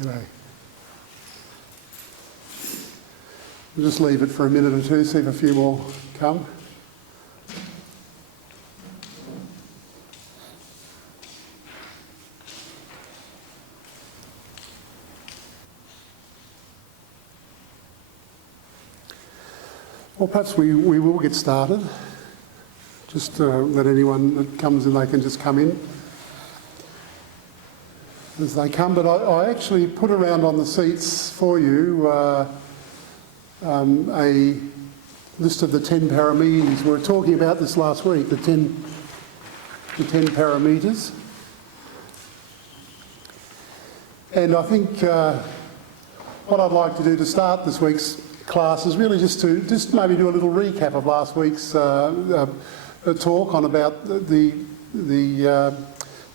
G'day. We'll just leave it for a minute or two, see if a few more come. Well, perhaps we will get started. Just let anyone that comes in, they can just come in as they come. But I actually put around on the seats for you a list of the 10 parameters. We were talking about this last week, the 10 parameters. And I think what I'd like to do to start this week's class is really just maybe do a little recap of last week's talk on about the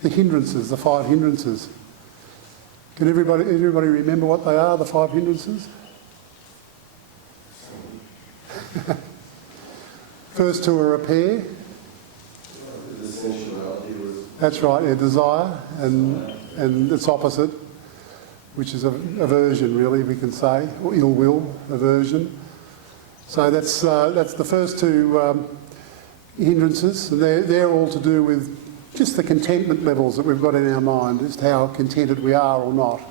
hindrances, the 5 hindrances. Can everybody remember what they are, the 5 hindrances? First 2 are repair. That's right, yeah, desire and its opposite, which is aversion, really, we can say, or ill will, aversion. So that's the first 2 hindrances, and they're all to do with just the contentment levels that we've got in our mind, just how contented we are or not.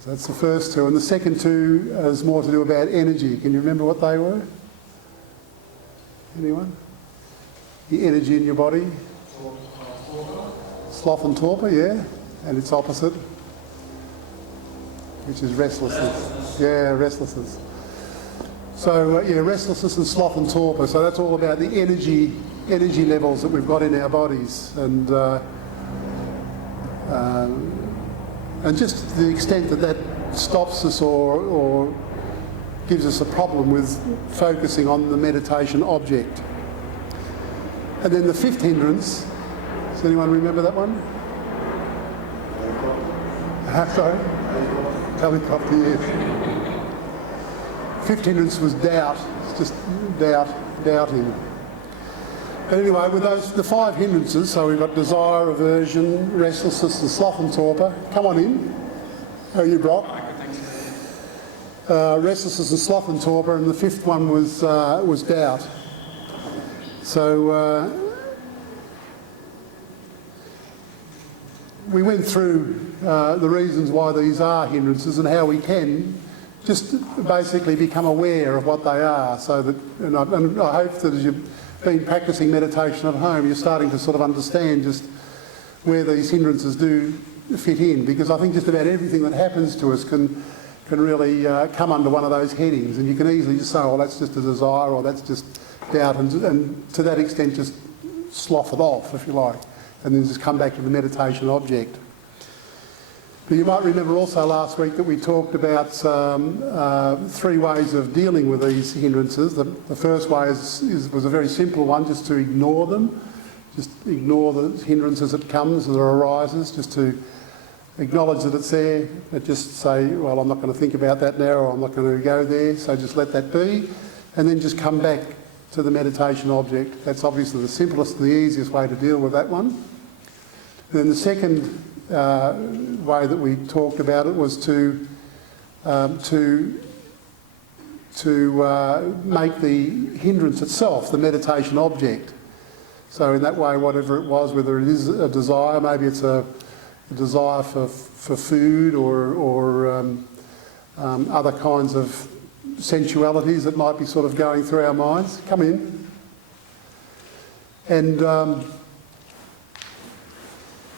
So that's the first 2, and the second 2 is more to do about energy. Can you remember what they were? Anyone? The energy in your body? Sloth and torpor, yeah, and its opposite, which is restlessness. Yeah, restlessness. So yeah, restlessness and sloth and torpor. So that's all about the energy levels that we've got in our bodies, and just to the extent that stops us or gives us a problem with focusing on the meditation object. And then the 5th hindrance. Does anyone remember that one? Sorry? Helicopter, yes. 5th hindrance was doubt. It's just doubting. But anyway, with the 5 hindrances, so we've got desire, aversion, restlessness and sloth and torpor. Come on in. How are you, Brock? Restlessness and sloth and torpor, and the 5th one was doubt. So we went through the reasons why these are hindrances and how we can just basically become aware of what they are, so that, and I hope that as you've been practicing meditation at home, you're starting to sort of understand just where these hindrances do fit in, because I think just about everything that happens to us can really come under one of those headings, and you can easily just say, oh, that's just a desire, or that's just doubt, and to that extent just slough it off, if you like, and then just come back to the meditation object. But you might remember also last week that we talked about 3 ways of dealing with these hindrances. The first way was a very simple one, just to ignore them. Just ignore the hindrances that comes or arises, just to acknowledge that it's there, but just say, well, I'm not going to think about that now, or I'm not going to go there, so just let that be, and then just come back to the meditation object. That's obviously the simplest and the easiest way to deal with that one. And then the second way that we talked about it was to make the hindrance itself the meditation object. So in that way, whatever it was, whether it is a desire, maybe it's a desire for food or other kinds of sensualities that might be sort of going through our minds. Come in. And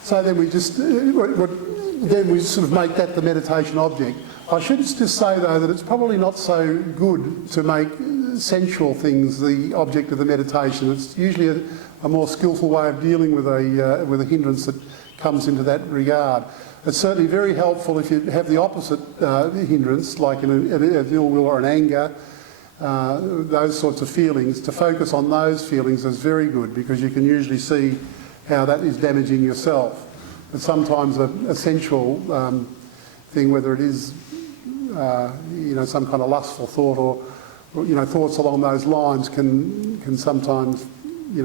so then we just sort of make that the meditation object. I should just say though that it's probably not so good to make sensual things the object of the meditation. It's usually a more skillful way of dealing with a hindrance that comes into that regard. It's certainly very helpful if you have the opposite hindrance, like an ill will or an anger, those sorts of feelings. To focus on those feelings is very good, because you can usually see how that is damaging yourself. But sometimes a sensual thing, whether it is some kind of lustful thought or thoughts along those lines, can sometimes be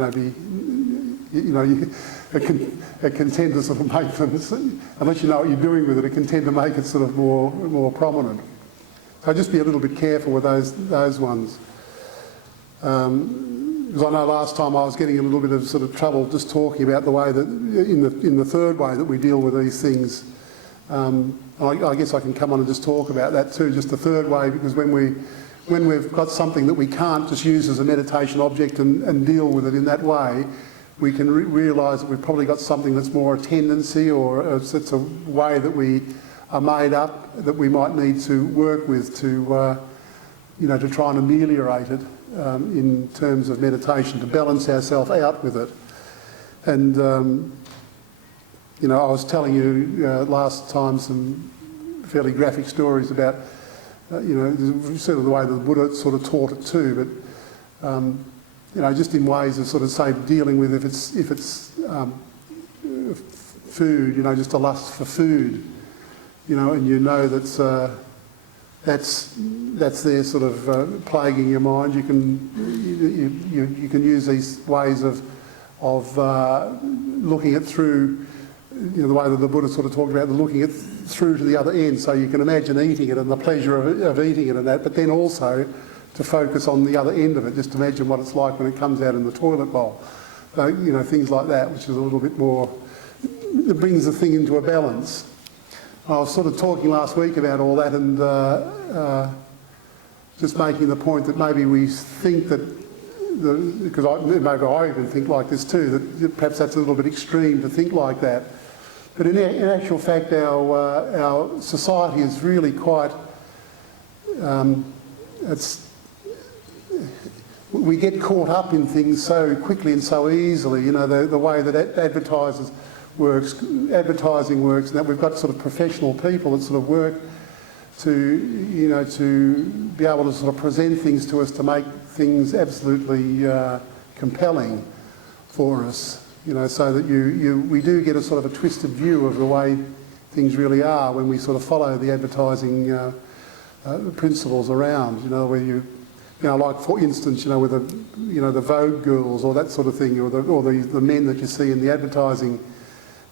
it can tend to sort of make them, unless you know what you're doing with it, it can tend to make it sort of more prominent. So just be a little bit careful with those ones. Because I know last time I was getting a little bit of sort of trouble just talking about the way that, in the third way that we deal with these things. I guess I can come on and just talk about that too, just the third way, because when we've got something that we can't just use as a meditation object and deal with it in that way, we can realise that we've probably got something that's more a tendency, or it's a way that we are made up that we might need to work with to try and ameliorate it in terms of meditation, to balance ourselves out with it. And I was telling you last time some fairly graphic stories about sort of the way the Buddha sort of taught it too, but just in ways of sort of say dealing with if it's food, just a lust for food, and that's there sort of plaguing your mind. You can use these ways of looking at through, the way that the Buddha sort of talked about, looking it through to the other end, so you can imagine eating it and the pleasure of eating it and that, but then also to focus on the other end of it, just imagine what it's like when it comes out in the toilet bowl. So, things like that, which is a little bit more, it brings the thing into a balance. I was sort of talking last week about all that and just making the point that maybe we think that, because maybe I even think like this too, that perhaps that's a little bit extreme to think like that. But in actual fact, our society is really quite, we get caught up in things so quickly and so easily, the way that advertising works, and that we've got sort of professional people that sort of work to be able to sort of present things to us to make things absolutely compelling for us, so that we do get a sort of a twisted view of the way things really are when we sort of follow the advertising principles around, where like for instance, with the Vogue girls or that sort of thing, or the men that you see in the advertising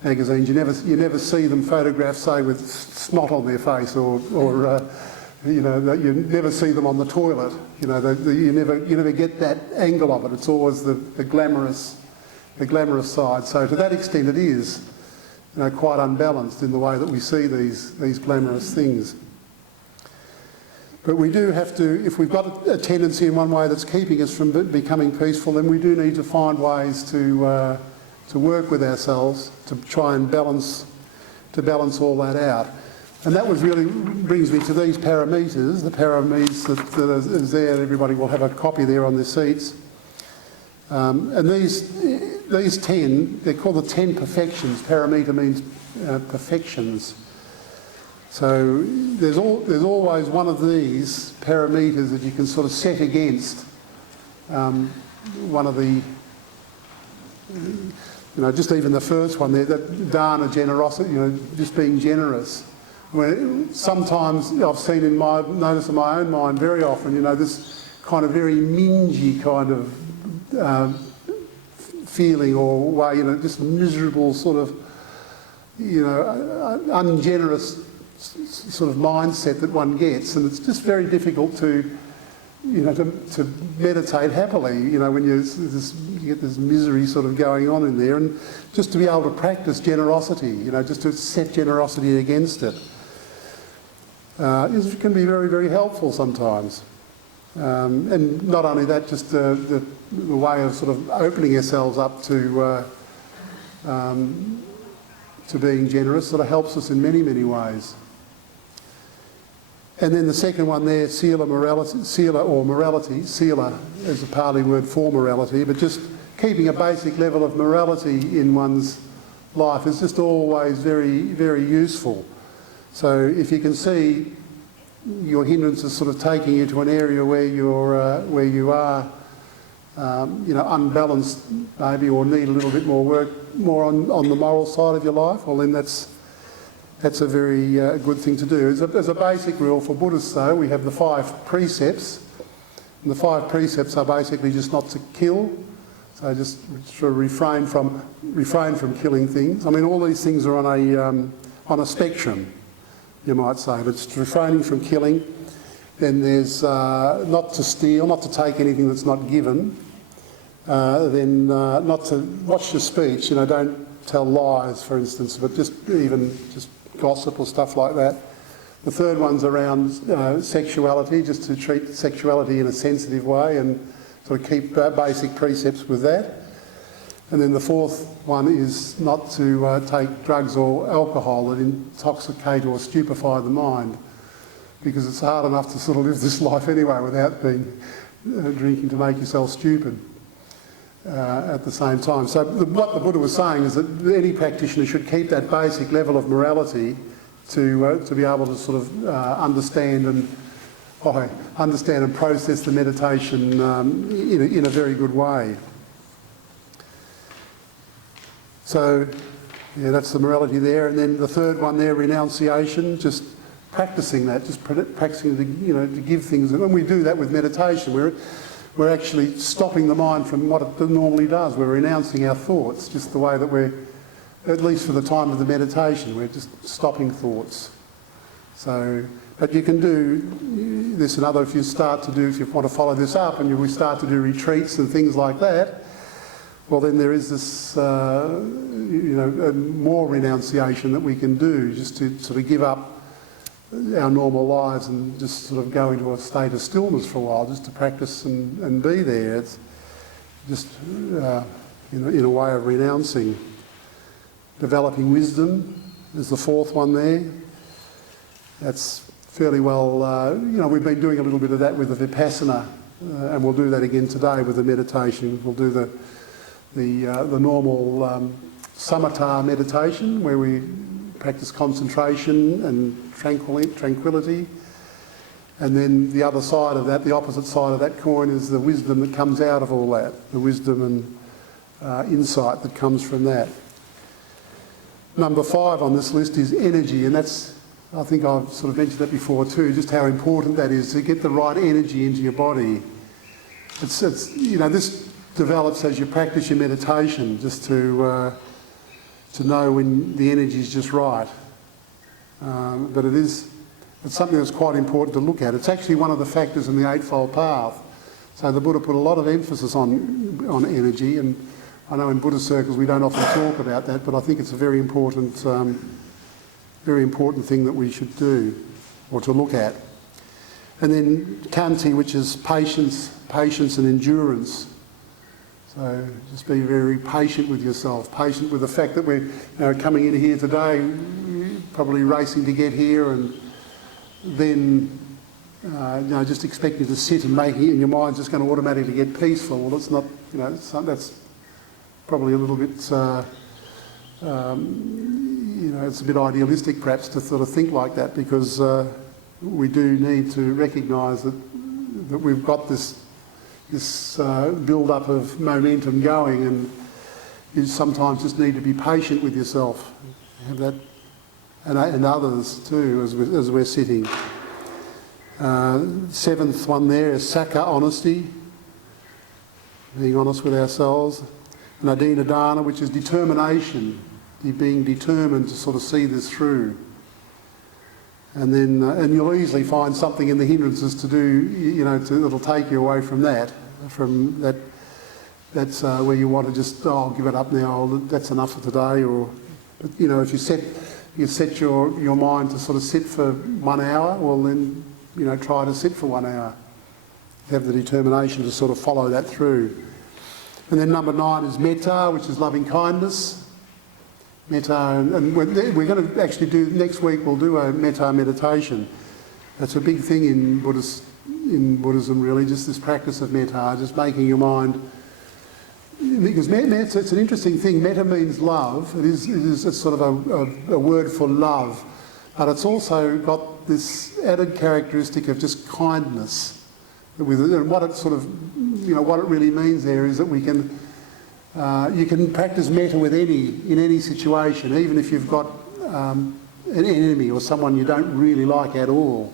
magazines, you never see them photographed, say, with snot on their face, or you never see them on the toilet. You never get that angle of it. It's always the glamorous side. So to that extent, it is quite unbalanced in the way that we see these glamorous things. But we do have to, if we've got a tendency in one way that's keeping us from becoming peaceful, then we do need to find ways to work with ourselves to try and balance all that out. And that really brings me to these parameters, the parameters that is there. Everybody will have a copy there on their seats. And these 10, they're called the 10 perfections. Parameter means perfections. So there's always one of these parameters that you can sort of set against one of the, just even the first one there, that dana, generosity, just being generous. Sometimes I've seen noticed in my own mind very often, this kind of very mingy kind of feeling or way, just miserable sort of, ungenerous sort of mindset that one gets, and it's just very difficult to meditate happily, when you get this misery sort of going on in there, and just to be able to practice generosity, just to set generosity against it, it can be very, very helpful sometimes. And not only that, just the way of sort of opening ourselves up to being generous sort of helps us in many, many ways. And then the second one there, sila morality, sila is a Pali word for morality, but just keeping a basic level of morality in one's life is just always very, very useful. So if you can see your hindrances sort of taking you to an area where you are unbalanced maybe, or need a little bit more work, more on the moral side of your life, well then that's a very good thing to do. As a basic rule for Buddhists though, we have the 5 precepts. And the 5 precepts are basically just not to kill, So just sort of refrain from killing things. I mean, all these things are on a spectrum, you might say. But it's refraining from killing. Then there's not to steal, not to take anything that's not given. Then not to watch your speech. You know, don't tell lies, for instance, but just gossip or stuff like that. The third one's around sexuality, just to treat sexuality in a sensitive way and sort of keep basic precepts with that. And then the fourth one is not to take drugs or alcohol that intoxicate or stupefy the mind, because it's hard enough to sort of live this life anyway without being drinking to make yourself stupid at the same time. So what the Buddha was saying is that any practitioner should keep that basic level of morality to be able to sort of understand and process the meditation in a very good way. So, yeah, that's the morality there. And then the third one there, renunciation, just practicing that, just practicing to give things. And when we do that with meditation, we're actually stopping the mind from what it normally does. We're renouncing our thoughts, just the way that we're, at least for the time of the meditation, we're just stopping thoughts. So, but you can do this and other if you want to follow this up and we start to do retreats and things like that, well then there is this, more renunciation that we can do, just to sort of give up our normal lives and just sort of go into a state of stillness for a while, just to practice and be there. It's just in a way of renouncing. Developing wisdom is the fourth one there. That's fairly well, we've been doing a little bit of that with the Vipassana, and we'll do that again today with the meditation. We'll do the normal samatha meditation, where we practice concentration and tranquility. And then the other side of that, the opposite side of that coin, is the wisdom that comes out of all that, the wisdom and insight that comes from that. Number 5 on this list is energy, and that's, I think I've sort of mentioned that before too, just how important that is to get the right energy into your body. It's this develops as you practice your meditation, just to know when the energy is just right. But it's something that's quite important to look at. It's actually one of the factors in the Eightfold Path. So the Buddha put a lot of emphasis on energy, and I know in Buddhist circles we don't often talk about that, but I think it's a very important thing that we should do, or to look at. And then Khanti, which is patience and endurance. So just be very patient with yourself, patient with the fact that we're coming in here today, probably racing to get here, and then just expecting to sit and making it, and your mind's just going to automatically get peaceful. Well, it's not, that's probably a little bit, it's a bit idealistic perhaps to sort of think like that, because we do need to recognise that we've got this build-up of momentum going, and you sometimes just need to be patient with yourself, have that, and others too, as we're sitting. 7th one there is Sakha, honesty, being honest with ourselves. And Adina Dana, which is determination, being determined to sort of see this through. And then, and you'll easily find something in the hindrances to do, that'll take you away from that. That's where you want to just, give it up now, that's enough for today. Or, if you set your mind to sort of sit for 1 hour, well then, try to sit for 1 hour. Have the determination to sort of follow that through. And then number 9 is metta, which is loving kindness. Metta, and we're going to actually do, next week we'll do a metta meditation. That's a big thing in Buddhism really, just this practice of metta, just making your mind, because metta, it's an interesting thing. Metta means love. It's sort of a word for love, but it's also got this added characteristic of just kindness. And what it sort of, what it really means there is that we can, you can practice metta in any situation, even if you've got an enemy or someone you don't really like at all.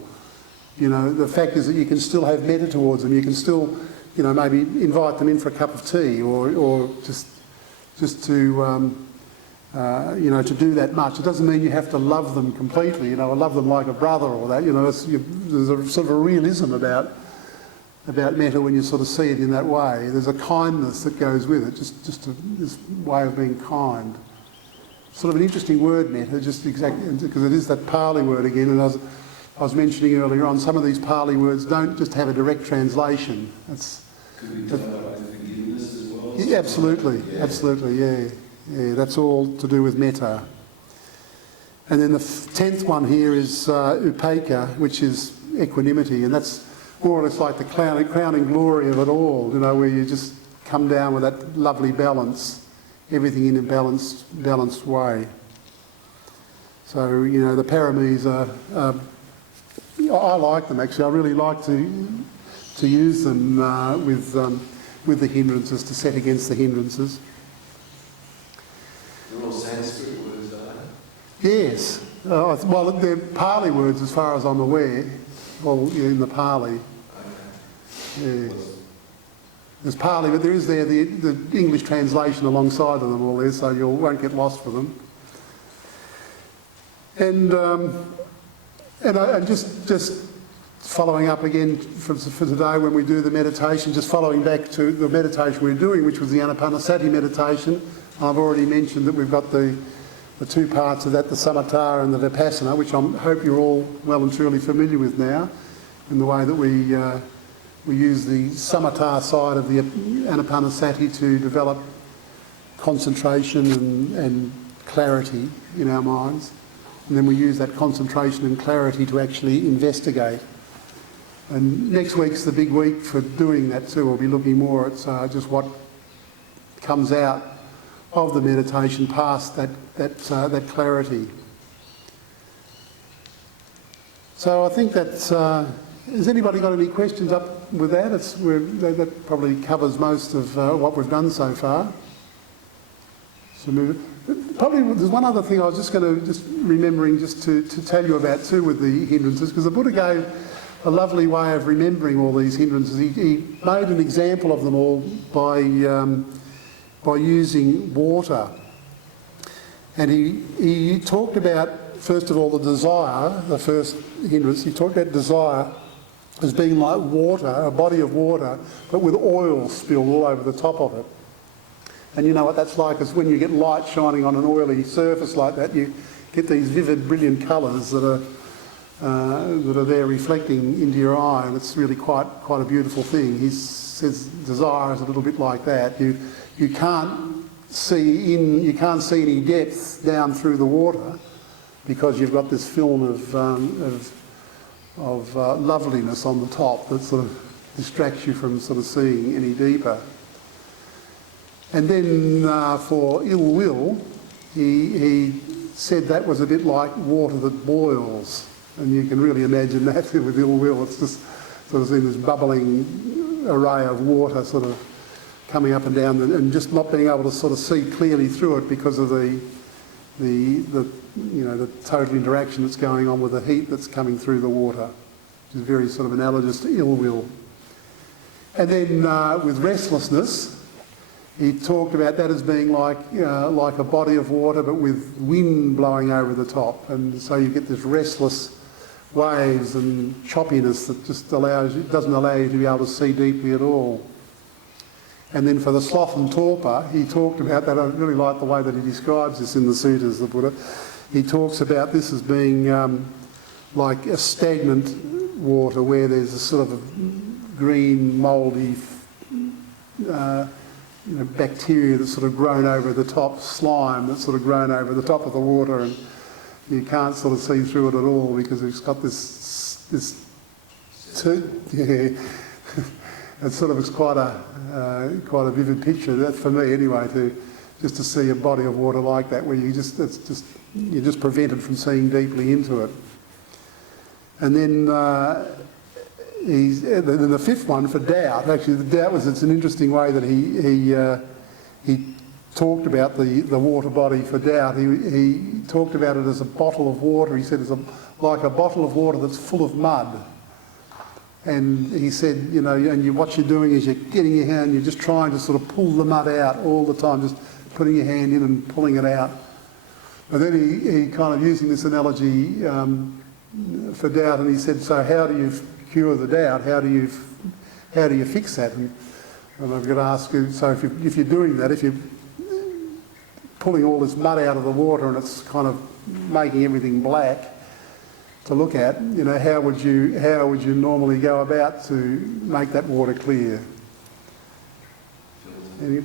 The fact is that you can still have metta towards them. You can still maybe invite them in for a cup of tea, or just to to do that much. It doesn't mean you have to love them completely, or love them like a brother or that. There's a sort of a realism about metta when you sort of see it in that way. There's a kindness that goes with it, just this way of being kind. Sort of an interesting word, metta, just exactly because it is that Pali word again. And I was mentioning earlier on, some of these Pali words don't just have a direct translation. Could we talk about forgiveness as well? Yeah, absolutely, yeah. That's all to do with metta. And then the 10th one here is upekkha, which is equanimity, and that's more or less like the crowning glory of it all, where you just come down with that lovely balance, everything in a balanced way. So, the paramis are I like them actually. I really like to use them with the hindrances, to set against the hindrances. They're all Sanskrit words, aren't Yes. Well, they're Pali words as far as I'm aware, all in the Pali. Yeah. There's Pali, but there is the English translation alongside of them all there, so you won't get lost for them. And just following up again for today when we do the meditation, just following back to the meditation we're doing, which was the Anapanasati meditation. I've already mentioned that we've got the two parts of that, the samatha and the vipassana, which I hope you're all well and truly familiar with now, in the way that we use the samatha side of the Anapanasati to develop concentration and clarity in our minds. And then we use that concentration and clarity to actually investigate. And next week's the big week for doing that too. We'll be looking more at just what comes out of the meditation past that clarity. So I think that's... has anybody got any questions up with that? That probably covers most of what we've done so far. So probably there's one other thing I was just remembering to tell you about too with the hindrances, because the Buddha gave a lovely way of remembering all these hindrances. He made an example of them all by using water. And he talked about, first of all, the desire, the first hindrance. He talked about desire as being like water, a body of water, but with oil spilled all over the top of it. And you know what that's like, is when you get light shining on an oily surface like that, you get these vivid, brilliant colours that are there reflecting into your eye, and it's really quite a beautiful thing. He says desire is a little bit like that. You can't see any depth down through the water because you've got this film of loveliness on the top that sort of distracts you from sort of seeing any deeper. And then for ill will, he said that was a bit like water that boils, and you can really imagine that with ill will. It's just sort of seeing this bubbling array of water sort of coming up and down, and just not being able to sort of see clearly through it because of the total interaction that's going on with the heat that's coming through the water, which is very sort of analogous to ill will. And then with restlessness, he talked about that as being like a body of water but with wind blowing over the top, and so you get this restless waves and choppiness that just doesn't allow you to be able to see deeply at all. And then for the sloth and torpor, he talked about that. I really like the way that he describes this in the sutras, the Buddha. He talks about this as being like a stagnant water where there's a sort of a green, mouldy bacteria that's sort of grown over the top, slime that's sort of grown over the top of the water, and you can't sort of see through it at all because it's got this it's sort of quite a vivid picture. That's for me anyway, to see a body of water like that where you're just prevented from seeing deeply into it. And then the fifth one for doubt. Actually, the doubt it's an interesting way that he talked about the water body for doubt. He talked about it as a bottle of water. He said it's like a bottle of water that's full of mud. And he said, you know, and what you're doing is you're getting your hand, you're just trying to sort of pull the mud out all the time, just putting your hand in and pulling it out. But then he kind of using this analogy for doubt, and he said, so how do you cure the doubt? How do you fix that? And I've got to ask you, so if you're doing that, if you're pulling all this mud out of the water and it's kind of making everything black to look at, you know, how would you normally go about to make that water clear? Any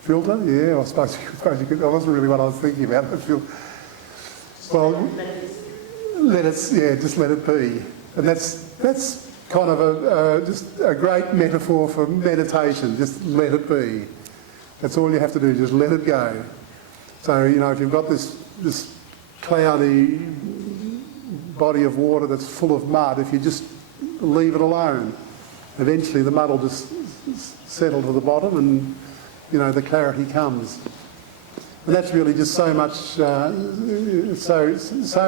filter? Yeah, I suppose you could. That wasn't really what I was thinking about. But well, just let it be, and that's kind of just a great metaphor for meditation. Just let it be. That's all you have to do. Just let it go. So you know, if you've got this cloudy body of water that's full of mud, if you just leave it alone, eventually the mud will just settle to the bottom, and you know the clarity comes. And that's really just so much, so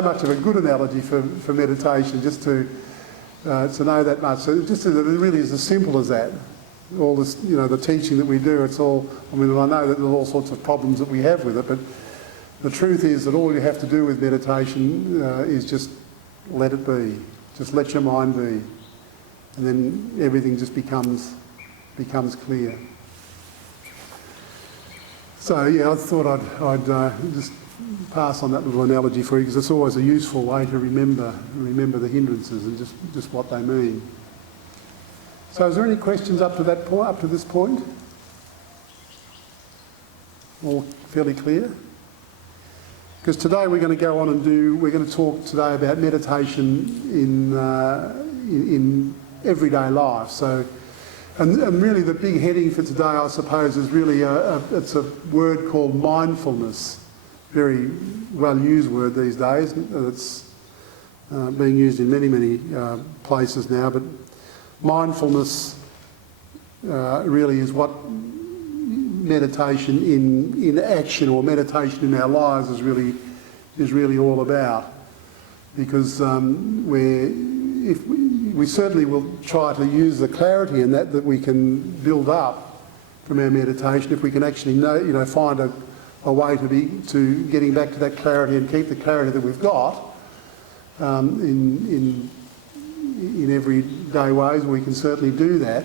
much of a good analogy for meditation, just to know that much. So just that it really is as simple as that. All this, you know, the teaching that we do, it's all. I mean, I know that there's all sorts of problems that we have with it, but the truth is that all you have to do with meditation is just let it be. Just let your mind be, and then everything just becomes clear. So yeah, I thought I'd just pass on that little analogy for you, because it's always a useful way to remember the hindrances and just what they mean. So is there any questions up to that point, up to this point? All fairly clear? Because today we're going to go on and we're going to talk today about meditation in everyday life. So, and really the big heading for today, I suppose, is really it's a word called mindfulness. Very well used word these days. It's being used in many places now. But mindfulness really is what meditation in action, or meditation in our lives, is really all about. Because we certainly will try to use the clarity in that we can build up from our meditation, if we can actually find a way to getting back to that clarity and keep the clarity that we've got in everyday ways. We can certainly do that.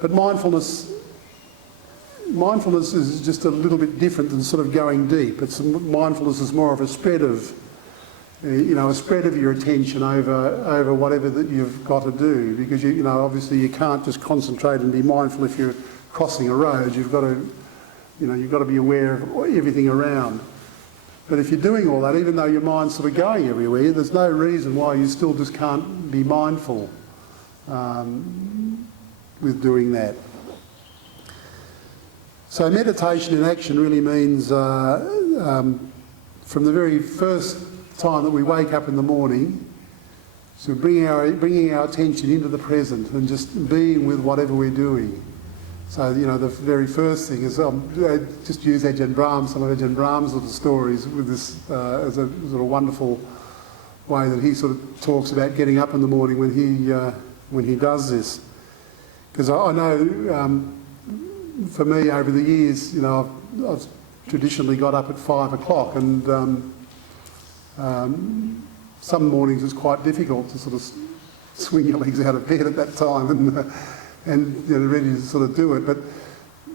But mindfulness is just a little bit different than sort of going deep. Mindfulness is more of a spread of your attention over whatever that you've got to do, because obviously you can't just concentrate and be mindful if you're crossing a road. You've got to be aware of everything around. But if you're doing all that, even though your mind's sort of going everywhere, there's no reason why you still just can't be mindful with doing that. So meditation in action really means from the very first time that we wake up in the morning, so bringing our attention into the present and just being with whatever we're doing. So the very first thing is I just use some of Ajahn Brahm's little stories with this as a sort of wonderful way that he sort of talks about getting up in the morning when he does this. Because I know for me over the years, I've traditionally got up at 5 o'clock, and some mornings it's quite difficult to sort of swing your legs out of bed at that time and ready to sort of do it. But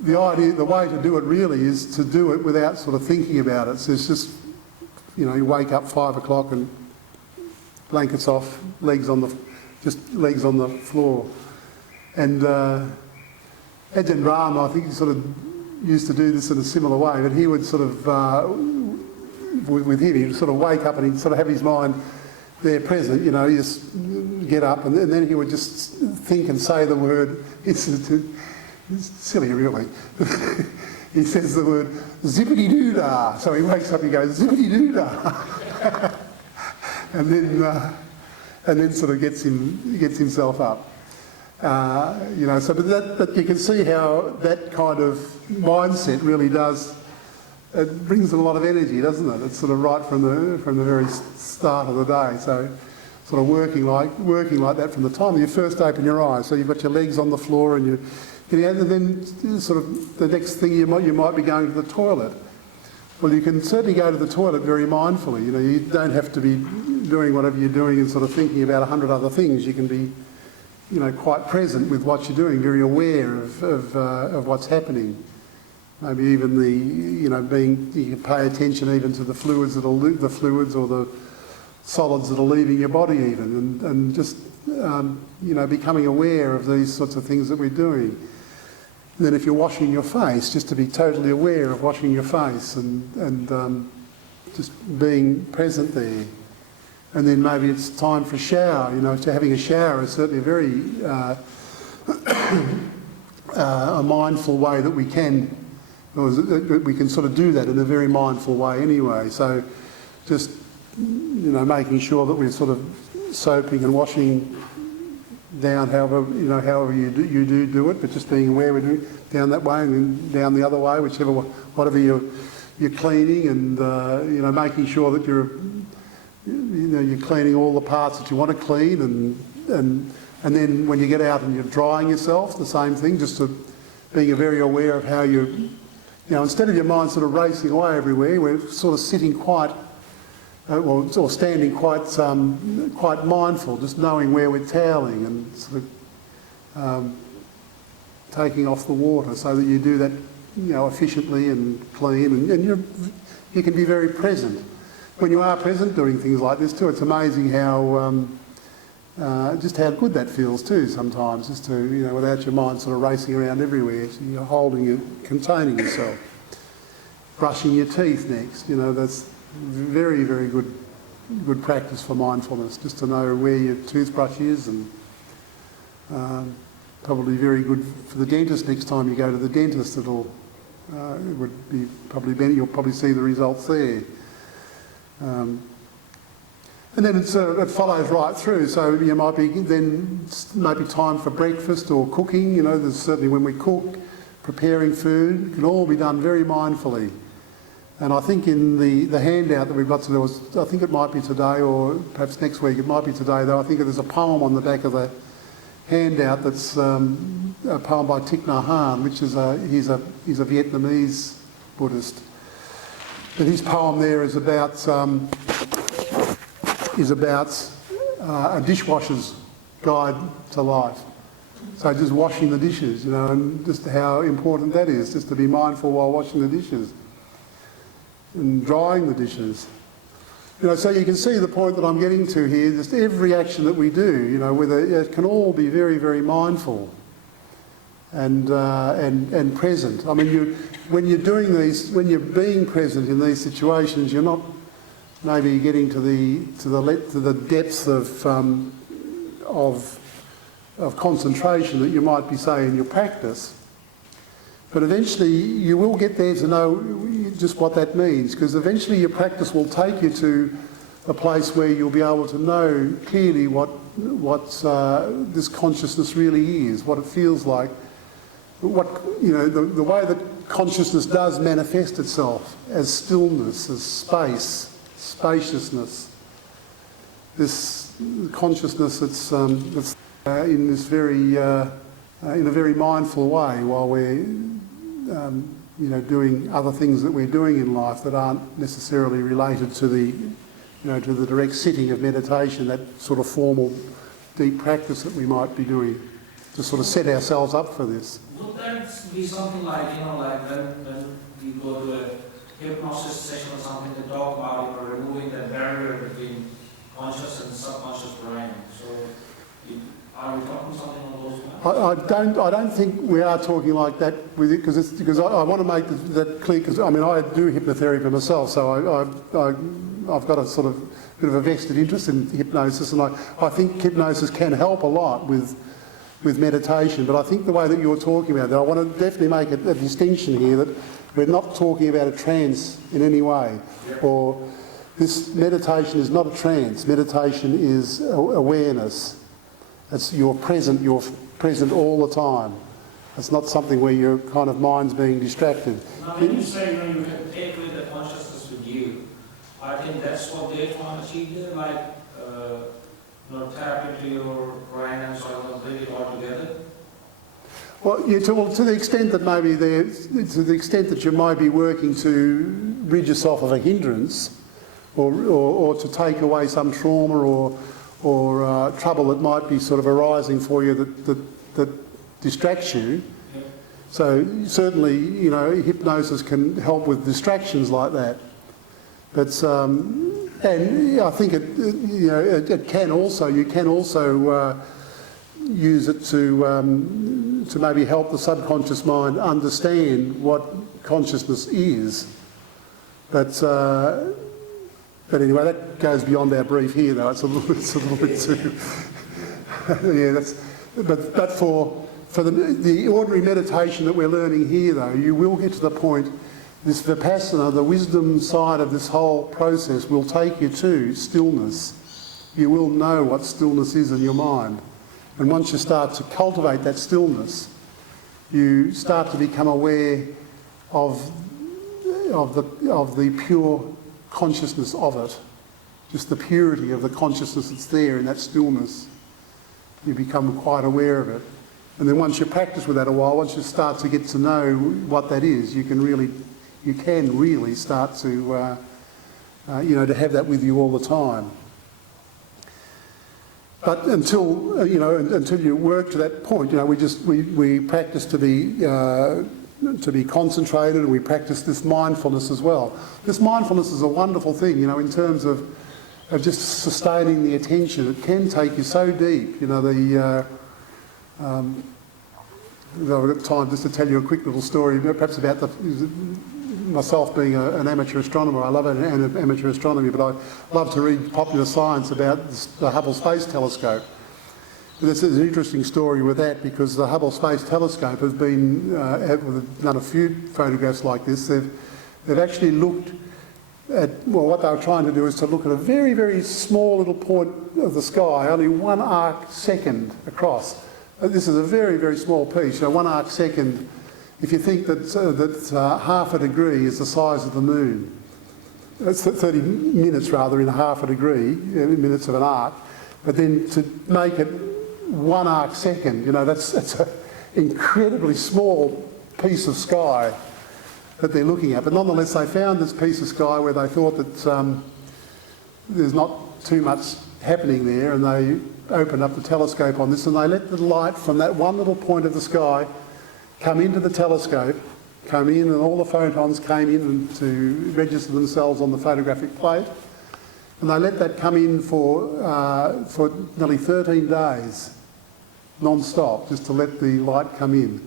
the way to do it really is to do it without sort of thinking about it. So it's just, you wake up 5 o'clock and blankets off, legs on the floor. And Ajahn Brahm, I think he sort of used to do this in a similar way, but he would sort of, with him, he'd sort of wake up and he'd sort of have his mind there present, he just get up and then he would just think and say the word. It's silly really. He says the word zippity-doo-dah. So he wakes up and he goes zippity-doo-dah. and then sort of gets himself up. But you can see how that kind of mindset really does. It brings a lot of energy, doesn't it? It's sort of right from the very start of the day. So sort of working like that from the time you first open your eyes. So you've got your legs on the floor and and then sort of the next thing you might be going to the toilet. Well, you can certainly go to the toilet very mindfully. You know, you don't have to be doing whatever you're doing and sort of thinking about 100 other things. You can be, you know, quite present with what you're doing, very aware of what's happening. Maybe even you can pay attention even to the fluids or the solids that are leaving your body even, and just, you know, becoming aware of these sorts of things that we're doing. And then if you're washing your face, just to be totally aware of washing your face and just being present there. And then maybe it's time for a shower. You know, having a shower is certainly a very a mindful way that we can sort of do that in a very mindful way anyway. So just, you know, making sure that we're sort of soaping and washing down however you do it, but just being aware we're doing down that way and then down the other way, whatever you're cleaning, and you know, making sure that you're cleaning all the parts that you want to clean, and then when you get out and you're drying yourself, the same thing, just to being very aware of how you know, instead of your mind sort of racing away everywhere, we're sort of sitting quite or standing quite mindful, just knowing where we're toweling and sort of taking off the water, so that you do that, you know, efficiently and clean, and you can be very present. When you are present doing things like this too, it's amazing how just how good that feels too sometimes, just to, you know, without your mind sort of racing around everywhere. So you're holding it, containing yourself. Brushing your teeth next, you know, that's very, very good practice for mindfulness, just to know where your toothbrush is, and probably very good for the dentist next time you go to the dentist. It would be you'll probably see the results there. And then it follows right through. So you might be time for breakfast or cooking. You know, there's certainly when we cook, preparing food, it can all be done very mindfully. And I think in the handout that we've got today, I think it might be today or perhaps next week, it might be today though, I think there's a poem on the back of the handout that's a poem by Thich Nhat Hanh, which is he's a Vietnamese Buddhist. But his poem there is about a dishwasher's guide to life. So just washing the dishes, you know, and just how important that is, just to be mindful while washing the dishes and drying the dishes. You know, so you can see the point that I'm getting to here. Just every action that we do, you know, it can all be very, very mindful and present. I mean, when you're being present in these situations, you're not maybe getting to the depths of concentration that you might be, say, in your practice. But eventually you will get there to know just what that means, because eventually your practice will take you to a place where you'll be able to know clearly what this consciousness really is, what it feels like, what, you know, the way that consciousness does manifest itself as stillness, as space, spaciousness. This consciousness that's in this very in a very mindful way while we're you know, doing other things that we're doing in life that aren't necessarily related to the direct sitting of meditation, that sort of formal deep practice that we might be doing to sort of set ourselves up for this. Would that be something like, you know, like when you go to a hypnosis session or something to talk about it, or removing that barrier between conscious and subconscious brain? So are we talking something along those lines? I don't think we are talking like that with it, because I want to make that clear, because I mean, I do hypnotherapy myself, so I've got a sort of bit of a vested interest in hypnosis, and I think hypnosis can help a lot with meditation. But I think the way that you're talking about that, I want to definitely make a distinction here, that we're not talking about a trance in any way, or this meditation is not a trance. Meditation is awareness. It's you're present all the time. It's not something where your kind of mind's being distracted. Now, when you say, you know, you can take with the consciousness with you, I think that's what they're trying to achieve there, like tap into your brain and sort of bring it all together? Well, yeah, to the extent that maybe to the extent that you might be working to rid yourself of a hindrance, or to take away some trauma or trouble that might be sort of arising for you that distracts you. Yeah. So certainly, you know, hypnosis can help with distractions like that. But and I think it can also, you can also use it to maybe help the subconscious mind understand what consciousness is. But anyway, that goes beyond our brief here, though. It's a little bit too. Yeah, that's. But for the ordinary meditation that we're learning here, though, you will get to the point. This vipassana, the wisdom side of this whole process, will take you to stillness. You will know what stillness is in your mind. And once you start to cultivate that stillness, you start to become aware of the pure consciousness of it. Just the purity of the consciousness that's there in that stillness. You become quite aware of it. And then once you practice with that a while, once you start to get to know what that is, you can really start to, to have that with you all the time. But until you work to that point, we practice to be concentrated, and we practice this mindfulness as well. This mindfulness is a wonderful thing, in terms of just sustaining the attention. It can take you so deep. I've got time just to tell you a quick little story, perhaps about myself being an amateur astronomer. I love amateur astronomy, but I love to read popular science about the Hubble Space Telescope. And this is an interesting story with that, because the Hubble Space Telescope has been, done a few photographs like this. They've actually looked at, well, what they were trying to do is to look at a very, very small little point of the sky, only 1 arc second across. This is a very, very small piece. 1 arc second. If you think that half a degree is the size of the moon, it's 30 minutes rather in half a degree, minutes of an arc, but then to make it 1 arc second, that's an incredibly small piece of sky that they're looking at. But nonetheless, they found this piece of sky where they thought that there's not too much happening there, and they opened up the telescope on this, and they let the light from that one little point of the sky come into the telescope, come in, and all the photons came in to register themselves on the photographic plate. And they let that come in for nearly 13 days, non-stop, just to let the light come in.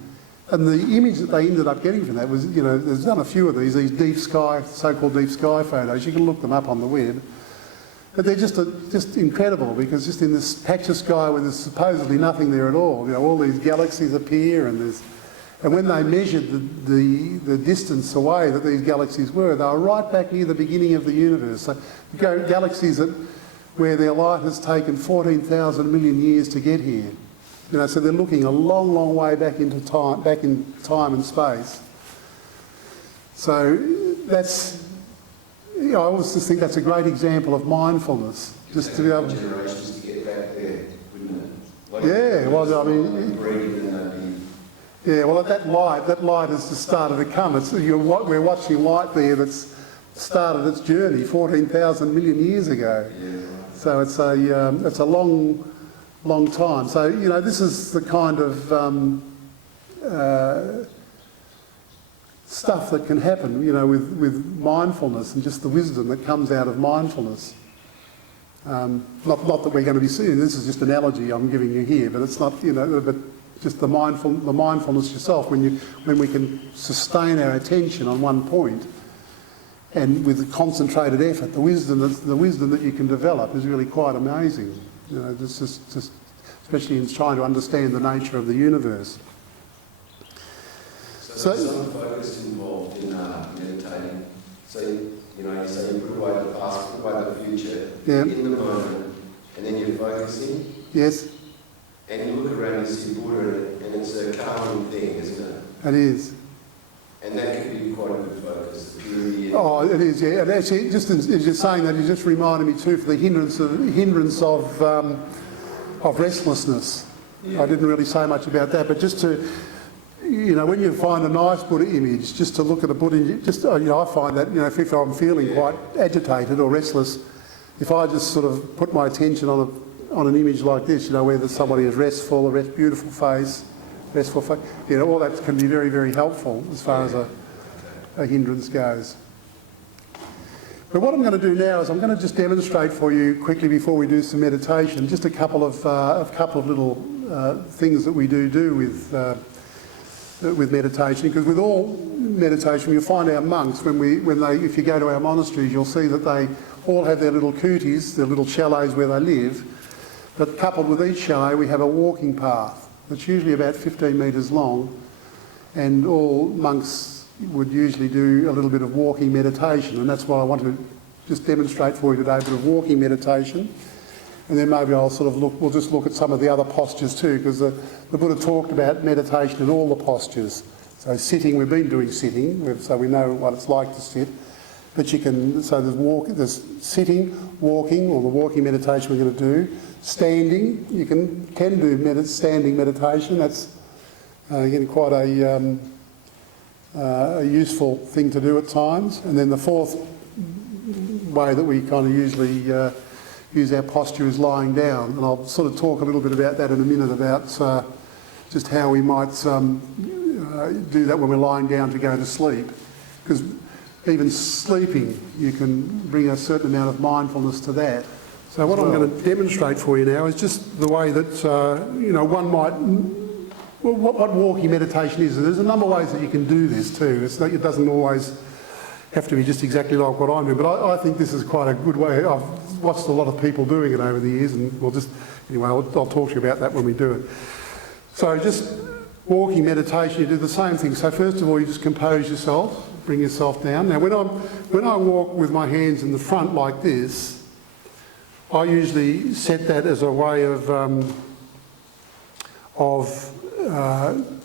And the image that they ended up getting from that was, there's done a few of these deep sky, so-called deep sky photos. You can look them up on the web. But they're just incredible, because just in this patch of sky where there's supposedly nothing there at all, all these galaxies appear, and when they measured the distance away that these galaxies were, they were right back near the beginning of the universe. So galaxies where their light has taken 14,000 million years to get here. So they're looking a long, long way back in time and space. So that's, I always just think that's a great example of mindfulness. Just to be able generations to get back there, wouldn't it? Yeah, well, I mean, yeah, well, that light has just started to come. We're watching light there that's started its journey 14,000 million years ago. Yeah, right. So it's a long, long time. So this is the kind of stuff that can happen, with mindfulness, and just the wisdom that comes out of mindfulness. Not that we're going to be seeing. This is just an analogy I'm giving you here, but it's not, but just the mindfulness yourself, when we can sustain our attention on one point, and with concentrated effort, the wisdom that you can develop is really quite amazing. This is just especially in trying to understand the nature of the universe. So there's some focus involved in meditating. So you say you put away the past, put away the future, Yeah. in the moment, and then you're focusing. Yes, And you look around and see Buddha, and it's a calming thing, isn't it? it is. And that can be quite a good focus. Oh, it is, yeah. And actually, just as you're saying that, you just reminded me too, for the hindrance of of restlessness. I didn't really say much about that, but just to, when you find a nice Buddha image, just to look at a Buddha, I find that, if I'm feeling quite agitated or restless, if I just sort of put my attention on an image like this, where there's somebody is restful, beautiful face, all that can be very, very helpful as far as a hindrance goes. But what I'm going to do now is I'm going to just demonstrate for you quickly before we do some meditation, just a couple of little things that we do with meditation. Because with all meditation, you'll find our monks if you go to our monasteries, you'll see that they all have their little kutis, their little chalets where they live. But coupled with each chalet, we have a walking path that's usually about 15 metres long, and all monks would usually do a little bit of walking meditation, and that's what I want to just demonstrate for you today, a bit of walking meditation. And then maybe we'll just look at some of the other postures too, because the Buddha talked about meditation in all the postures. So sitting, we've been doing sitting, so we know what it's like to sit. But there's sitting, walking, or the walking meditation we're going to do. Standing, you can do standing meditation. That's again quite a useful thing to do at times. And then the fourth way that we kind of usually use our posture is lying down. And I'll sort of talk a little bit about that in a minute, about just how we might do that when we're lying down to go to sleep. Because even sleeping, you can bring a certain amount of mindfulness to that. So what I'm going to demonstrate for you now is just the way that, one might... Well, what walking meditation is. There's a number of ways that you can do this too. It doesn't always have to be just exactly like what I'm doing, but I think this is quite a good way. I've watched a lot of people doing it over the years, and I'll talk to you about that when we do it. So just walking meditation, you do the same thing. So first of all, you just compose yourself, bring yourself down. Now when I walk with my hands in the front like this, I usually set that as a way of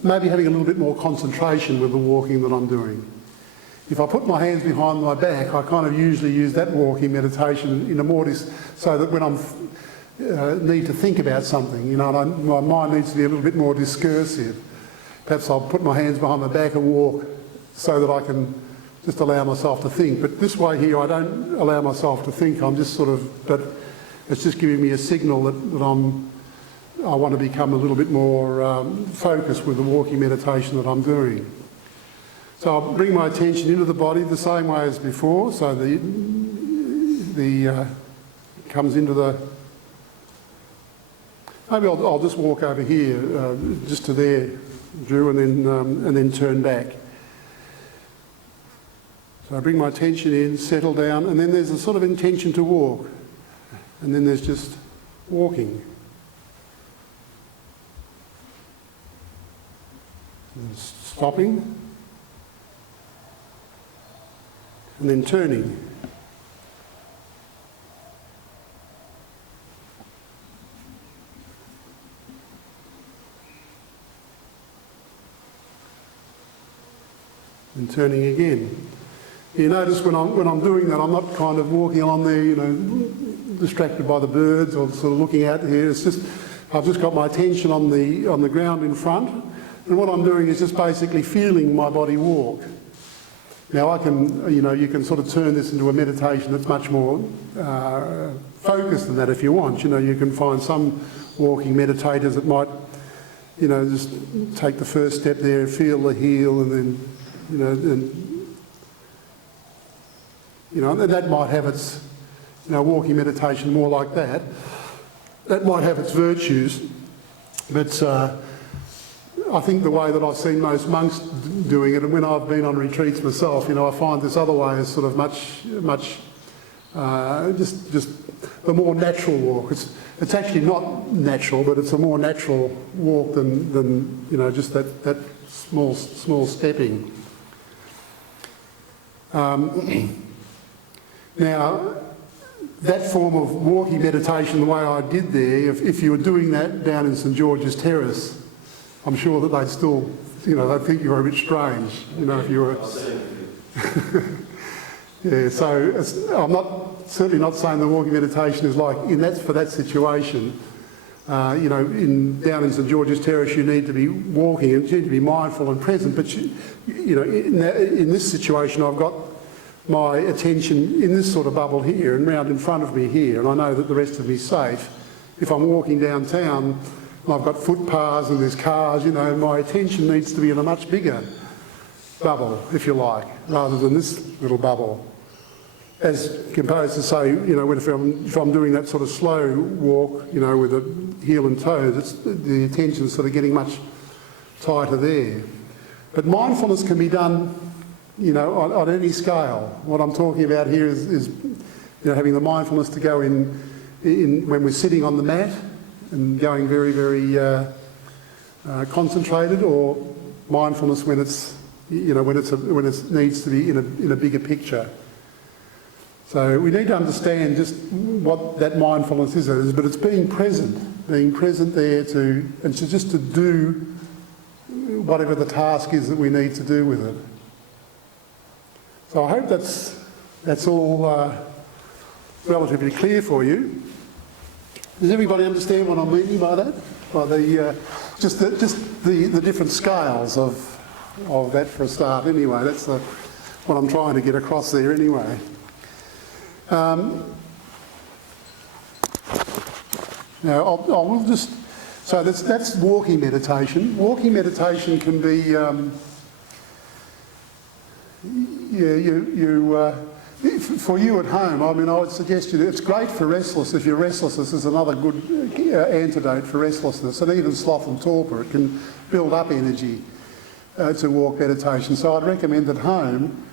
maybe having a little bit more concentration with the walking that I'm doing. If I put my hands behind my back, I kind of usually use that walking meditation in a more so that when I'm need to think about something, my mind needs to be a little bit more discursive. Perhaps I'll put my hands behind my back and walk so that I can just allow myself to think. But this way here, I don't allow myself to think. I'm just but it's just giving me a signal that I want to become a little bit more focused with the walking meditation that I'm doing. So I'll bring my attention into the body the same way as before. So the comes into the... Maybe I'll just walk over here, just to there, Drew, and then turn back. So I bring my attention in, settle down, and then there's a sort of intention to walk. And then there's just walking. And stopping. And then turning. And turning again. You notice when I'm doing that, I'm not kind of walking along there, distracted by the birds or sort of looking out here. It's just I've just got my attention on the ground in front, and what I'm doing is just basically feeling my body walk. Now I can, you can sort of turn this into a meditation that's much more focused than that if you want. You can find some walking meditators that might, just take the first step there, feel the heel, and then, and that might have its, walking meditation more like that. That might have its virtues, but I think the way that I've seen most monks doing it, and when I've been on retreats myself, I find this other way is sort of much, just the more natural walk. It's actually not natural, but it's a more natural walk than just that small stepping. Now, that form of walking meditation, the way I did there, if you were doing that down in St George's Terrace, I'm sure that they'd still, they'd think you were a bit strange, if you were... Yeah, so I'm certainly not saying the walking meditation is like, for that situation. down in St George's Terrace, you need to be walking and you need to be mindful and present. But in this situation, I've got my attention in this sort of bubble here and round in front of me here, and I know that the rest of me is safe. If I'm walking downtown and I've got footpaths and there's cars, my attention needs to be in a much bigger bubble, if you like, rather than this little bubble. As opposed to say, if I'm doing that sort of slow walk, with the heel and toes, the attention's sort of getting much tighter there. But mindfulness can be done, on any scale. What I'm talking about here is having the mindfulness to go in when we're sitting on the mat and going very, very concentrated, or mindfulness when when it needs to be in a bigger picture. So we need to understand just what that mindfulness is, but it's being present there just to do whatever the task is that we need to do with it. So I hope that's all relatively clear for you. Does everybody understand what I'm meaning by that? By the different scales of that for a start. Anyway, that's what I'm trying to get across there. Anyway. Now, I will just... So that's walking meditation. Walking meditation can be... for you at home, I would suggest it's great for restlessness. If you're restless, this is another good antidote for restlessness, and even sloth and torpor. It can build up energy to walk meditation. So I'd recommend at home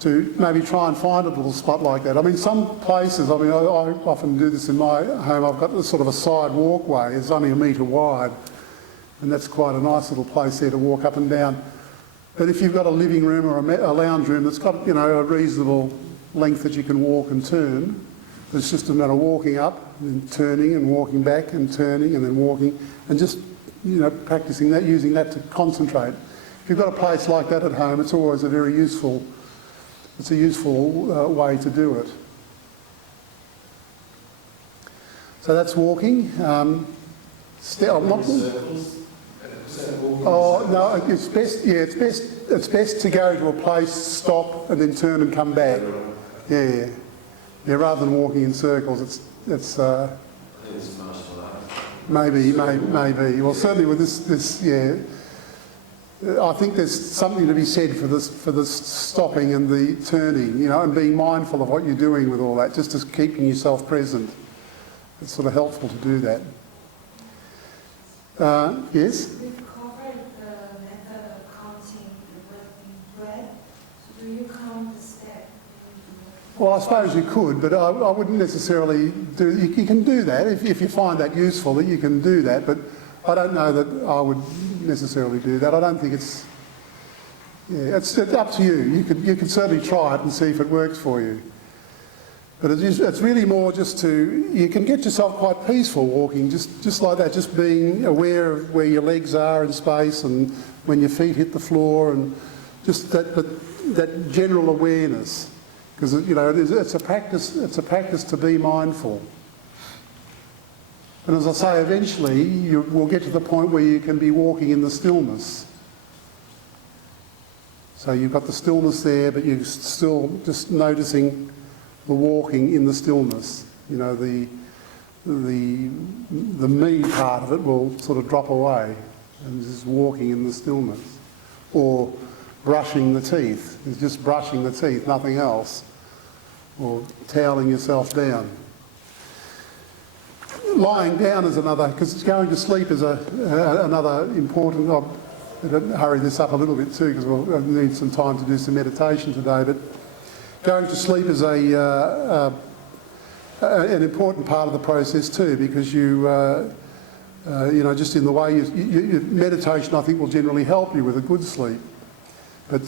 to maybe try and find a little spot like that. Some places, I often do this in my home, I've got sort of a side walkway, it's only 1 metre wide, and that's quite a nice little place there to walk up and down. But if you've got a living room or a lounge room that's got, a reasonable length that you can walk and turn, it's just a matter of walking up and turning and walking back and turning and then walking, and just, practising that, using that to concentrate. If you've got a place like that at home, it's always a very useful way to do it. So that's walking. It's best to go to a place, stop, and then turn and come back. Yeah. Rather than walking in circles, it's maybe. Well, certainly with this. I think there's something to be said for the stopping and the turning, and being mindful of what you're doing with all that, just as keeping yourself present. It's sort of helpful to do that. Yes? We've covered the method of counting the breath. So do you count the step? Well, I suppose you could, but I wouldn't necessarily do... You can do that if you find that useful, that you can do that, but I don't know that I would necessarily do that. I don't think it's... it's up to you. You can certainly try it and see if it works for you. But it's really more just to... You can get yourself quite peaceful walking, just like that, just being aware of where your legs are in space and when your feet hit the floor, and just that general awareness. Because, it's a practice to be mindful. And as I say, eventually you will get to the point where you can be walking in the stillness. So you've got the stillness there, but you're still just noticing the walking in the stillness. The me part of it will sort of drop away, and just walking in the stillness. Or brushing the teeth. It's just brushing the teeth, nothing else. Or toweling yourself down. Lying down is another, because going to sleep is another important... I'll hurry this up a little bit too, because we'll need some time to do some meditation today, but going to sleep is an important part of the process too, because just in the way meditation, I think, will generally help you with a good sleep. But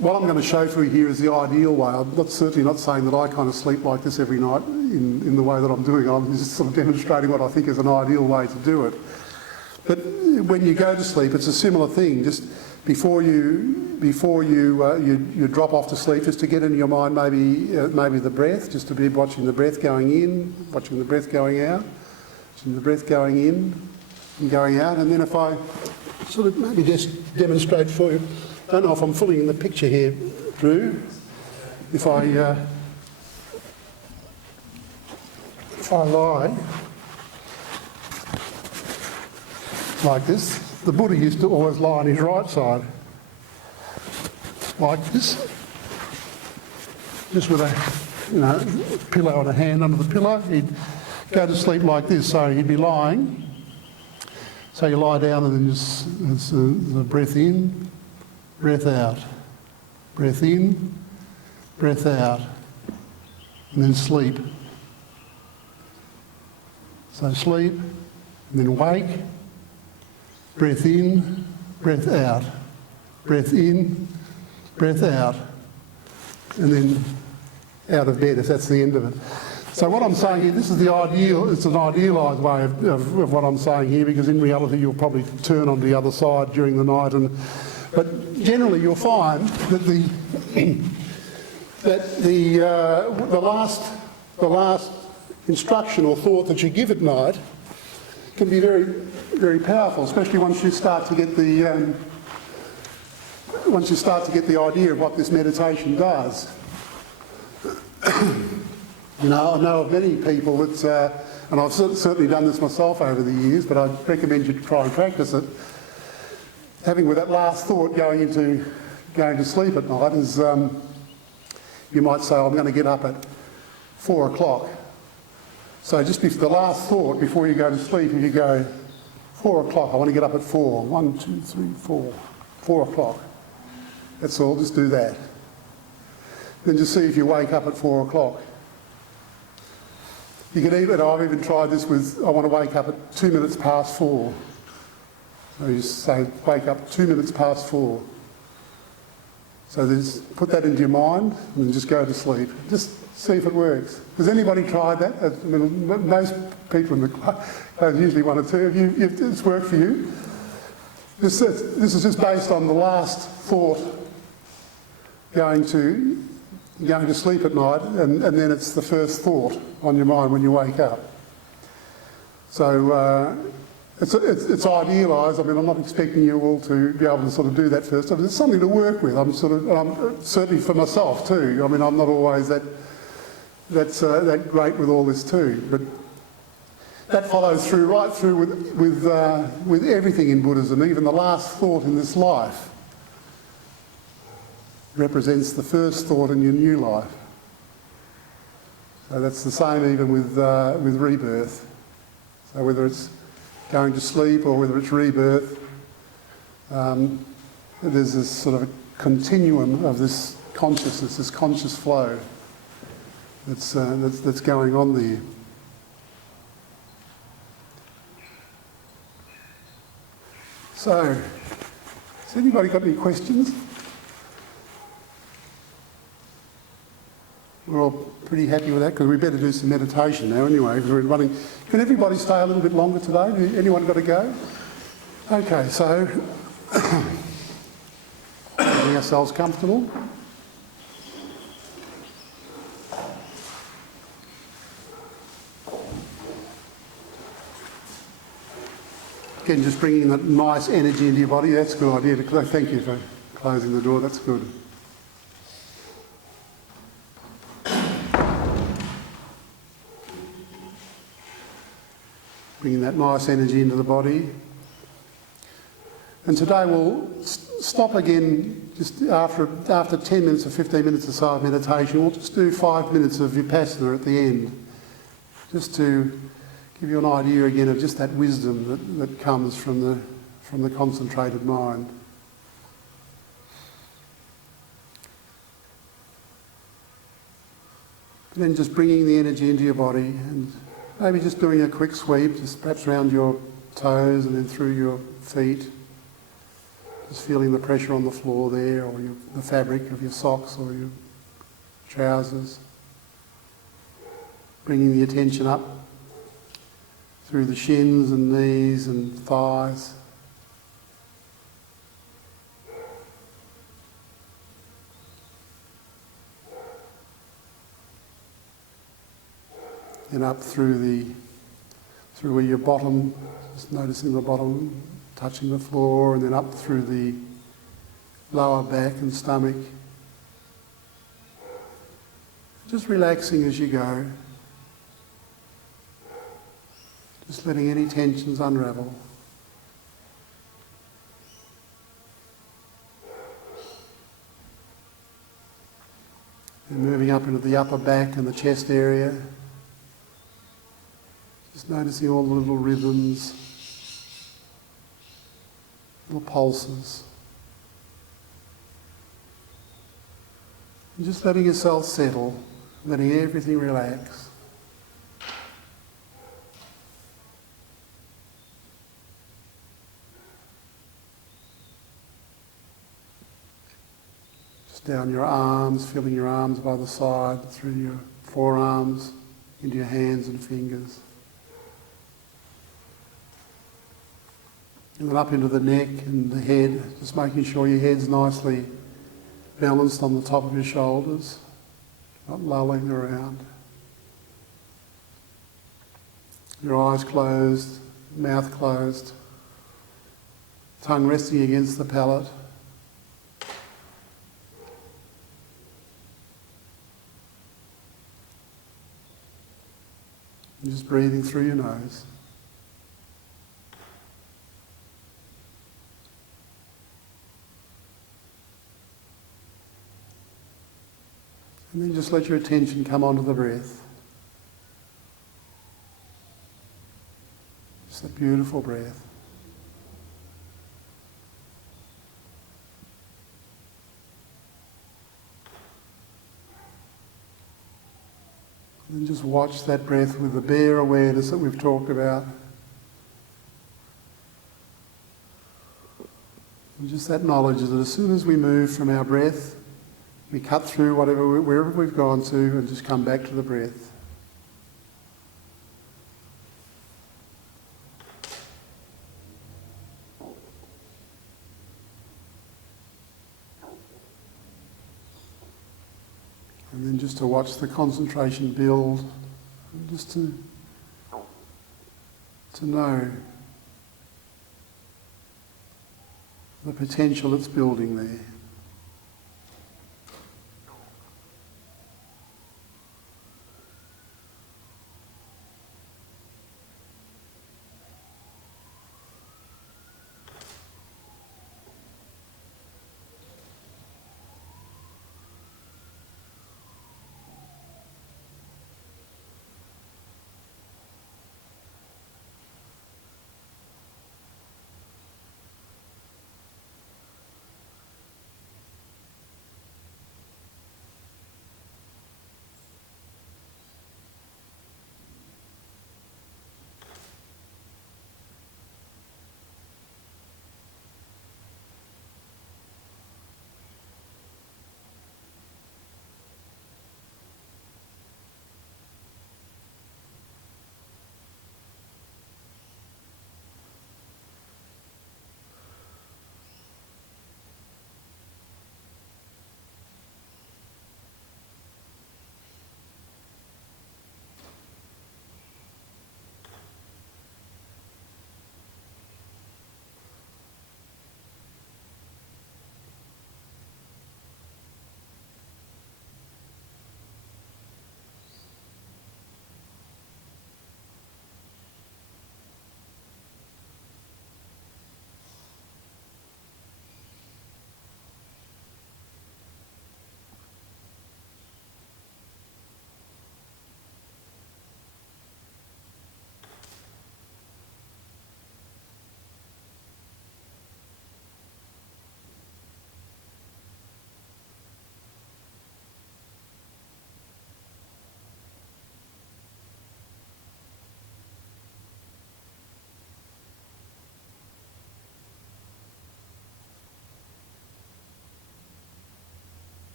what I'm going to show for you here is the ideal way. I'm certainly not saying that I kind of sleep like this every night in the way that I'm doing. I'm just sort of demonstrating what I think is an ideal way to do it. But when you go to sleep, it's a similar thing. Just before you drop off to sleep, just to get into your mind maybe the breath, just to be watching the breath going in, watching the breath going out, watching the breath going in and going out. And then if I sort of maybe just demonstrate for you, I don't know if I'm fully in the picture here, Drew. If I lie like this, the Buddha used to always lie on his right side, like this, just with a pillow and a hand under the pillow. He'd go to sleep like this, so he'd be lying. So you lie down and then just it's the breath in, breath out, breath in, breath out, and then sleep. So sleep, and then wake, breath in, breath out, breath in, breath out, and then out of bed if that's the end of it. So what I'm saying here, this is the ideal, it's an idealised way of what I'm saying here, because in reality you'll probably turn on the other side during the night. But generally you'll find that the last instruction or thought that you give at night can be very, very powerful, especially once you start to get the idea of what this meditation does. I know of many people that, and I've certainly done this myself over the years, but I'd recommend you to try and practice it. Having with that last thought going to sleep at night is, you might say, I'm going to get up at 4 o'clock. So just before the last thought, before you go to sleep, if you go 4 o'clock, I want to get up at 4. 1, 2, 3, 4. 4 o'clock. That's all, just do that. Then just see if you wake up at 4 o'clock. You can even, I've even tried this with, I want to wake up at 2 minutes past 4. So you say, wake up 2 minutes past 4. So put that into your mind and then just go to sleep. Just see if it works. Has anybody tried that? I mean, most people in the class, usually one or two. It's worked for you? This is just based on the last thought going to sleep at night, and then it's the first thought on your mind when you wake up. So it's idealised. I mean, I'm not expecting you all to be able to sort of do that first. I mean, it's something to work with. I'm certainly for myself too. I mean, I'm not always that great with all this too, but that follows through right through with everything in Buddhism. Even the last thought in this life represents the first thought in your new life. So that's the same even with rebirth. So whether it's going to sleep or whether it's rebirth, there's this sort of a continuum of this consciousness, this conscious flow that's going on there. So, has anybody got any questions? We're all pretty happy with that because we better do some meditation now anyway, because we're running. Can everybody stay a little bit longer today? Anyone got to go? Okay, so getting ourselves comfortable. Again, just bringing that nice energy into your body. That's a good idea. Thank you for closing the door. That's good. Bringing that nice energy into the body. And today we'll stop again just after 10 minutes or 15 minutes or so of meditation. We'll just do 5 minutes of Vipassana at the end, just to give you an idea again of just that wisdom that comes from the concentrated mind. And then just bringing the energy into your body and maybe just doing a quick sweep, just perhaps around your toes and then through your feet. Just feeling the pressure on the floor there, or the fabric of your socks or your trousers. Bringing the attention up through the shins and knees and thighs. and up through where your bottom, just noticing the bottom touching the floor, and then up through the lower back and stomach. Just relaxing as you go. Just letting any tensions unravel. And moving up into the upper back and the chest area. Just noticing all the little rhythms, little pulses. And just letting yourself settle, letting everything relax. Just down your arms, feeling your arms by the side, through your forearms, into your hands and fingers. And then up into the neck and the head, just making sure your head's nicely balanced on the top of your shoulders, not lolling around. Your eyes closed, mouth closed, tongue resting against the palate. And just breathing through your nose. And then just let your attention come onto the breath. Just a beautiful breath. And then just watch that breath with the bare awareness that we've talked about. And just that knowledge that as soon as we move from our breath, we cut through wherever we've gone to and just come back to the breath. And then just to watch the concentration build, and just to know the potential that's building there.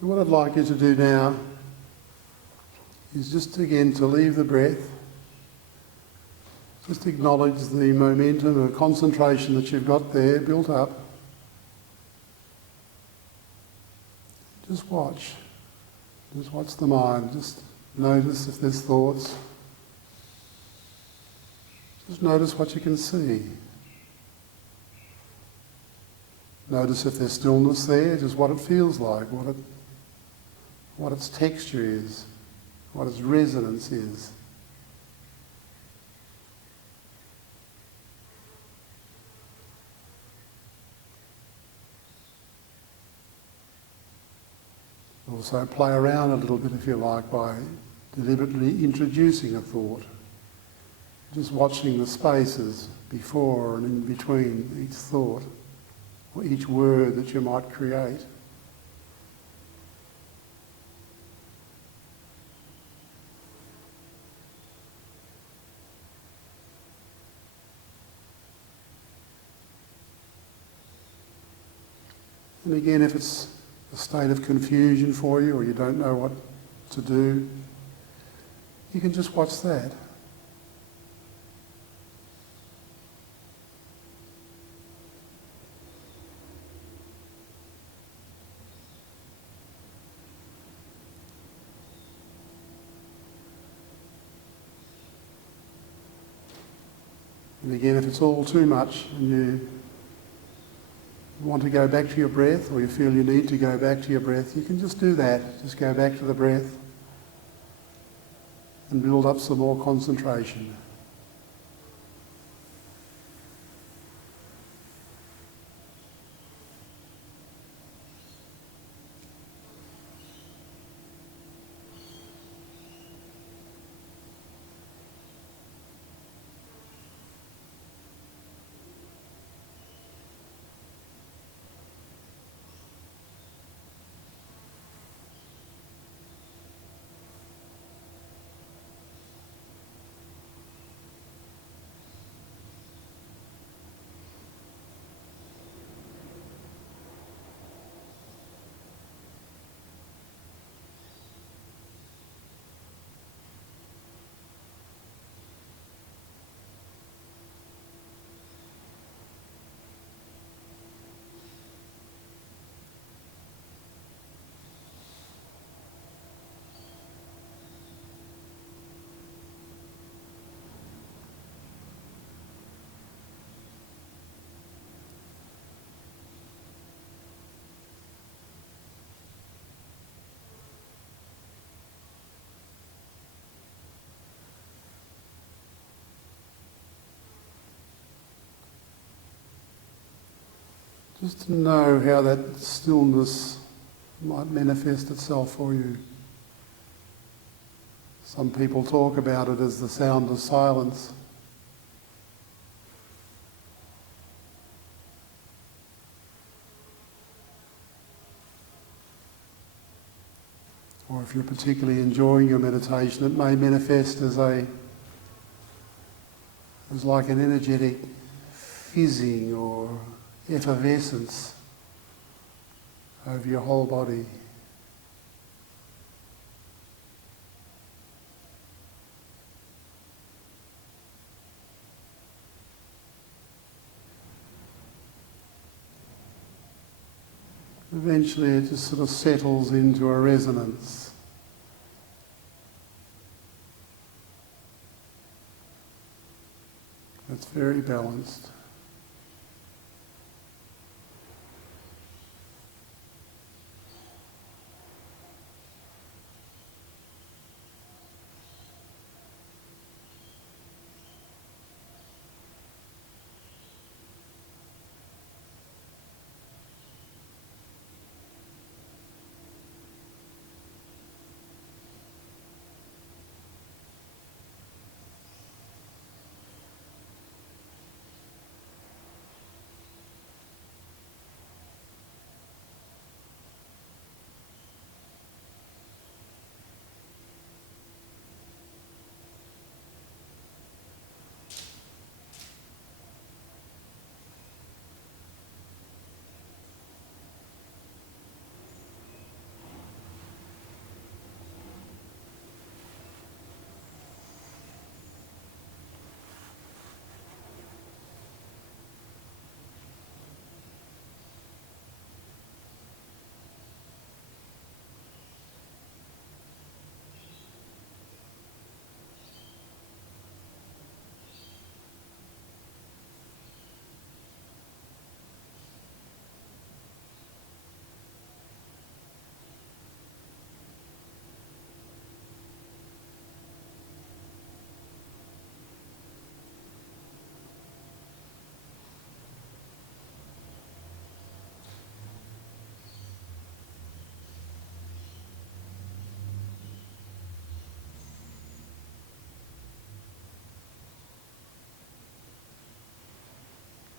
So what I'd like you to do now is just again to leave the breath. Just acknowledge the momentum of concentration that you've got there built up. Just watch. Just watch the mind. Just notice if there's thoughts. Just notice what you can see. Notice if there's stillness there, just what it feels like, what its texture is, what its resonance is. Also play around a little bit if you like by deliberately introducing a thought. Just watching the spaces before and in between each thought or each word that you might create. And again, if it's a state of confusion for you or you don't know what to do, you can just watch that. And again, if it's all too much and you want to go back to your breath, or you feel you need to go back to your breath, you can just do that. Just go back to the breath and build up some more concentration. Just to know how that stillness might manifest itself for you. Some people talk about it as the sound of silence. Or if you're particularly enjoying your meditation, it may manifest as like an energetic fizzing or effervescence over your whole body. Eventually it just sort of settles into a resonance. It's very balanced.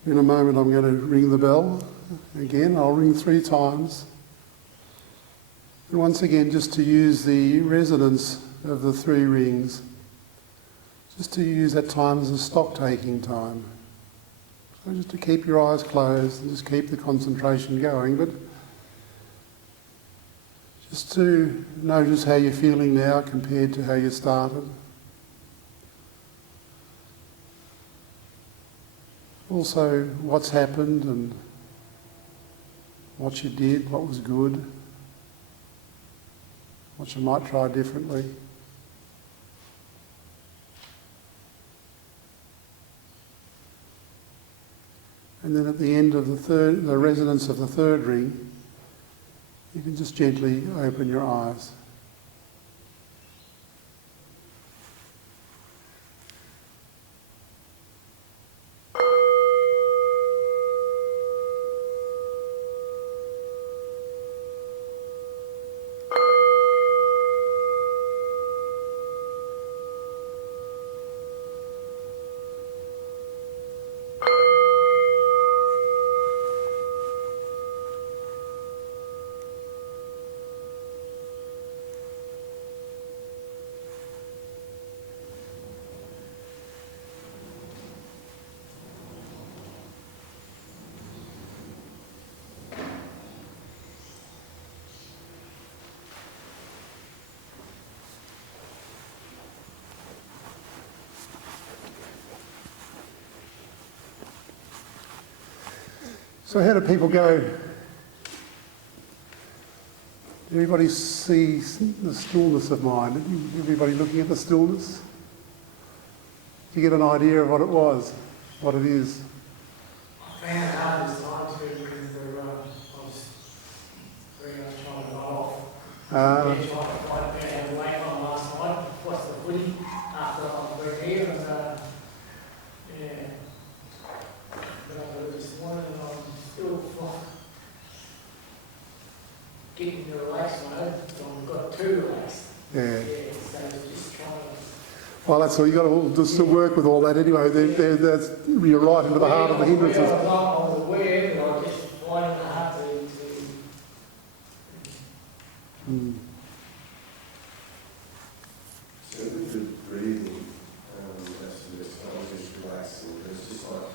In a moment I'm going to ring the bell again. I'll ring 3 times. And once again, just to use the resonance of the 3 rings, just to use that time as a stock-taking time. So just to keep your eyes closed and just keep the concentration going, but just to notice how you're feeling now compared to how you started. Also, what's happened and what you did, what was good, what you might try differently. And then at the end of the resonance of the 3rd ring, you can just gently open your eyes. So how do people go? Did everybody see the stillness of mind? Everybody looking at the stillness? Do you get an idea of what it was, what it is? I found it hard this time too because I was very much trying to nod off. Trying to find out how to wake on last night, watch the footy after I went here and yeah. But I got it this morning and I'm still getting to relax mode, so I've got too relaxed. Yeah. So just trying to... Well, that's all. You've got to just to work with all that anyway. You're right into the heart of the hindrances. I was aware, but I just find it hard to So with the breathing, that's just relaxing. It's just like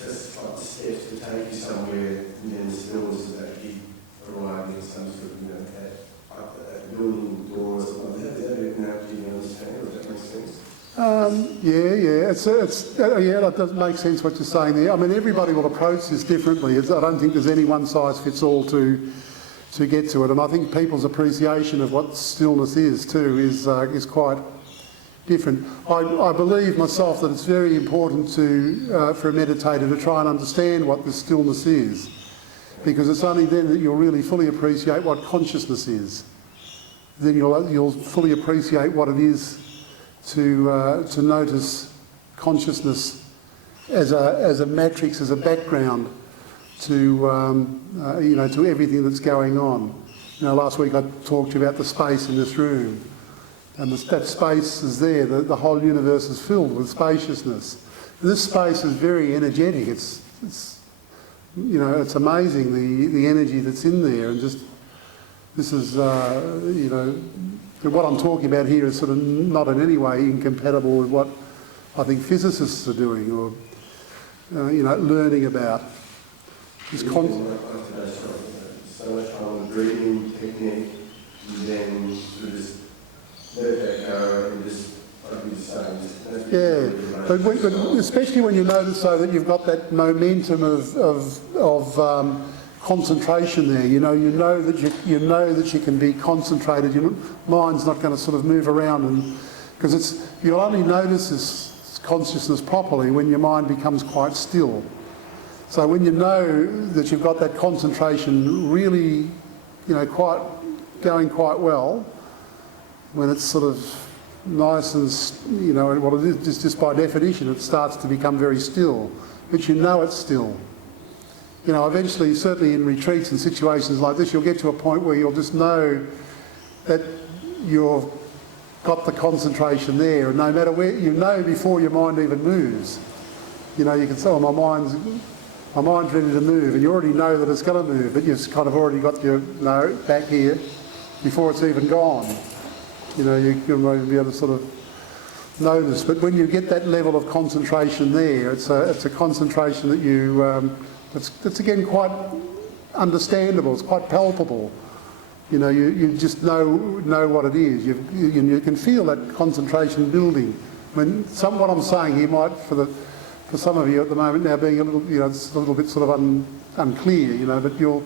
the steps to take you somewhere, and then the stillness is actually arriving at some sort of, at building door or something like that. Is that an analogy you understand, or does that make sense? That does make sense what you're saying there. I mean, everybody will approach this differently. I don't think there's any one size fits all to get to it, and I think people's appreciation of what stillness is too is quite different. I believe myself that it's very important for a meditator to try and understand what the stillness is, because it's only then that you'll really fully appreciate what consciousness is. Then you'll fully appreciate what it is to notice consciousness as a matrix, as a background to everything that's going on. Last week I talked to you about the space in this room, and that space is there. The whole universe is filled with spaciousness. This space is very energetic. It's amazing the energy that's in there, and just this is what I'm talking about here is sort of not in any way incompatible with what I think physicists are doing or learning about. So much time on breathing technique, and then sort of just let that go and just like you were saying. But especially when you notice though that you've got that momentum of concentration there. You know that you can be concentrated. Your mind's not going to sort of move around, and because you'll only notice this consciousness properly when your mind becomes quite still. So when you know that you've got that concentration really, going quite well, when it's sort of nice and, what it is, just by definition, it starts to become very still, but you know it's still. Eventually, certainly in retreats and situations like this, you'll get to a point where you'll just know that you've got the concentration there, and no matter where, before your mind even moves. You know, you can say, oh, my mind's ready to move, and you already know that it's going to move, but you've kind of already got your back here before it's even gone. You know, you can be able to sort of notice. But when you get that level of concentration there, it's a concentration that you, it's again quite understandable. It's quite palpable. You know, you just know what it is. You can feel that concentration building. I mean, what I'm saying here might, for some of you at the moment now being a little, you know, it's a little bit sort of unclear, you know, but you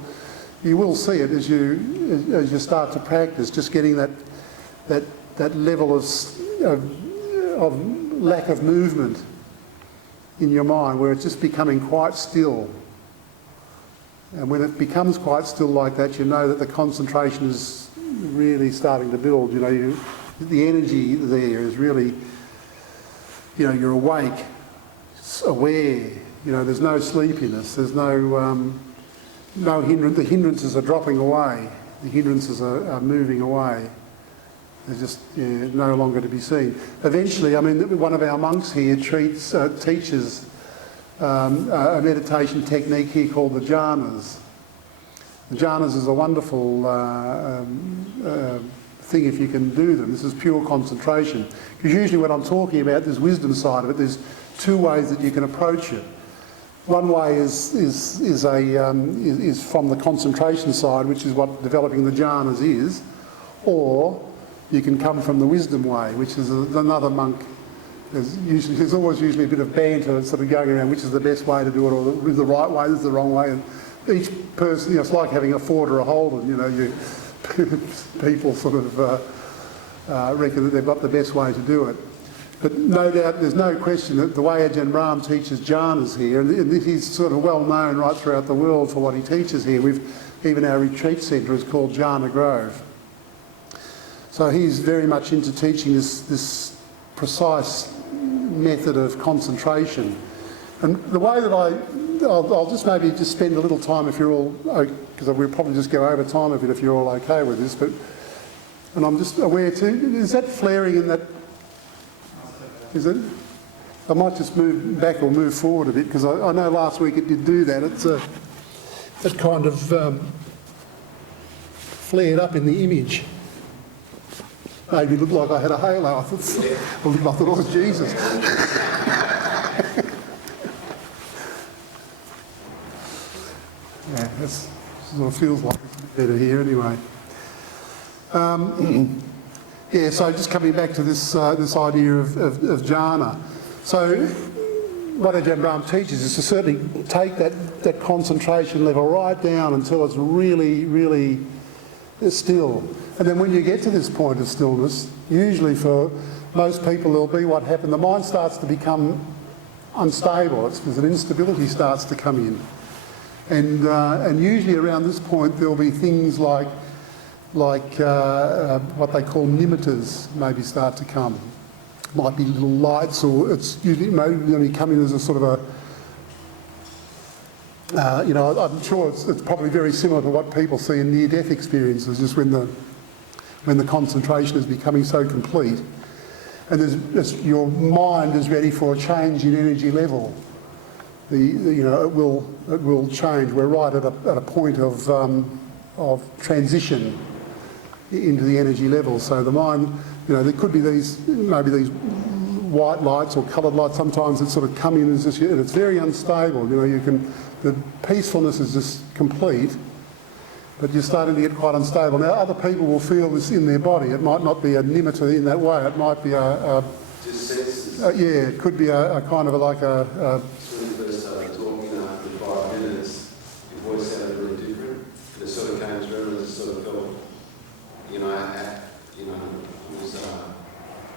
will see it as you start to practice, just getting that level of lack of movement in your mind, where it's just becoming quite still. And when it becomes quite still like that, you know that the concentration is really starting to build. You know, the energy there is really, you know, you're awake, aware. You know, there's no sleepiness. There's no hindrance. The hindrances are dropping away. The hindrances are moving away. They're just no longer to be seen. Eventually, I mean, one of our monks here teaches a meditation technique here called the jhanas. The jhanas is a wonderful thing if you can do them. This is pure concentration. Because usually when I'm talking about this wisdom side of it, there's two ways that you can approach it. One way is from the concentration side, which is what developing the jhanas is, or you can come from the wisdom way, which is another monk. There's always usually a bit of banter sort of going around which is the best way to do it, or the right way, this is the wrong way. And each person, you know, it's like having a Ford or a Holden. You know, people sort of reckon that they've got the best way to do it. But no doubt, there's no question that the way Ajahn Brahm teaches jhanas here, and he's sort of well known right throughout the world for what he teaches here. Even our retreat centre is called Jhana Grove. So he's very much into teaching this precise method of concentration. And the way that I'll just maybe just spend a little time, if you're all, because we'll probably just go over time a bit if you're all okay with this, and I'm just aware too, is that flaring in that, is it? I might just move back or move forward a bit, because I know last week it did do that. It kind of flared up in the image. Made me look like I had a halo. I thought it was Jesus. Yeah, that sort of feels like it's a bit better here anyway. Yeah, so just coming back to this idea of jhana. So what Ajahn Brahm teaches is to certainly take that concentration level right down until it's really, really still. And then when you get to this point of stillness, usually for most people there'll be what happened. The mind starts to become unstable. There's an instability starts to come in. And usually around this point there'll be things like what they call nimittas maybe start to come. Might be little lights, or it's usually maybe coming as a sort of a, you know, I'm sure it's probably very similar to what people see in near-death experiences, just when the concentration is becoming so complete, and your mind is ready for a change in energy level. You know, it will change. We're right at a point of transition into the energy level. So the mind, you know, there could be maybe these white lights or coloured lights sometimes that sort of come in as this, and it's very unstable. You know, the peacefulness is just complete, but you're starting to get quite unstable. Now other people will feel this in their body. It might not be a nimitta in that way. It might be just senses. Yeah, it could be a kind of like a When you first started talking after 5 minutes, your voice sounded really different. It sort of came through and it sort of felt, it was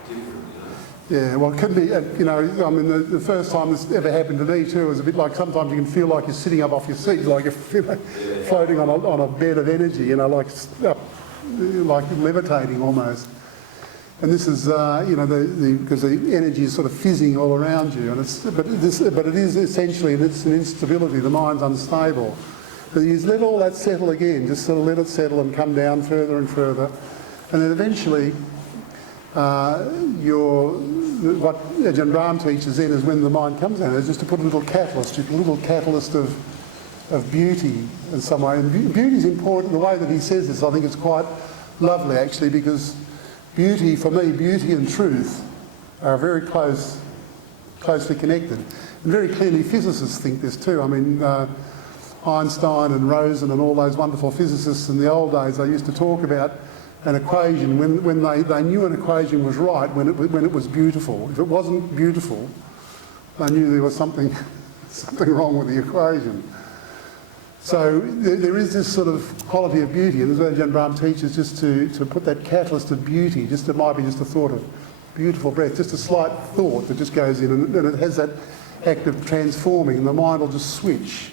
different, Yeah, well, it could be, I mean, the first time this ever happened to me too was a bit like sometimes you can feel like you're sitting up off your seat, like you're floating on a bed of energy, like levitating almost. And this is, because the energy is sort of fizzing all around you, and but it is essentially, it's an instability. The mind's unstable. But you just let all that settle again. Just sort of let it settle and come down further and further, and then eventually, what Ajahn Brahm teaches then is when the mind comes down, is just to put a little catalyst of beauty in some way. And beauty is important. The way that he says this, I think it's quite lovely actually, because beauty, for me, beauty and truth are very closely connected. And very clearly physicists think this too. I mean, Einstein and Rosen and all those wonderful physicists in the old days, they used to talk about an equation when they knew an equation was right when it was beautiful. If it wasn't beautiful, they knew there was something wrong with the equation. So there is this sort of quality of beauty, and as Ajahn Brahm teaches, just to put that catalyst of beauty, it might be just a thought of beautiful breath, just a slight thought that just goes in, and it has that act of transforming, and the mind will just switch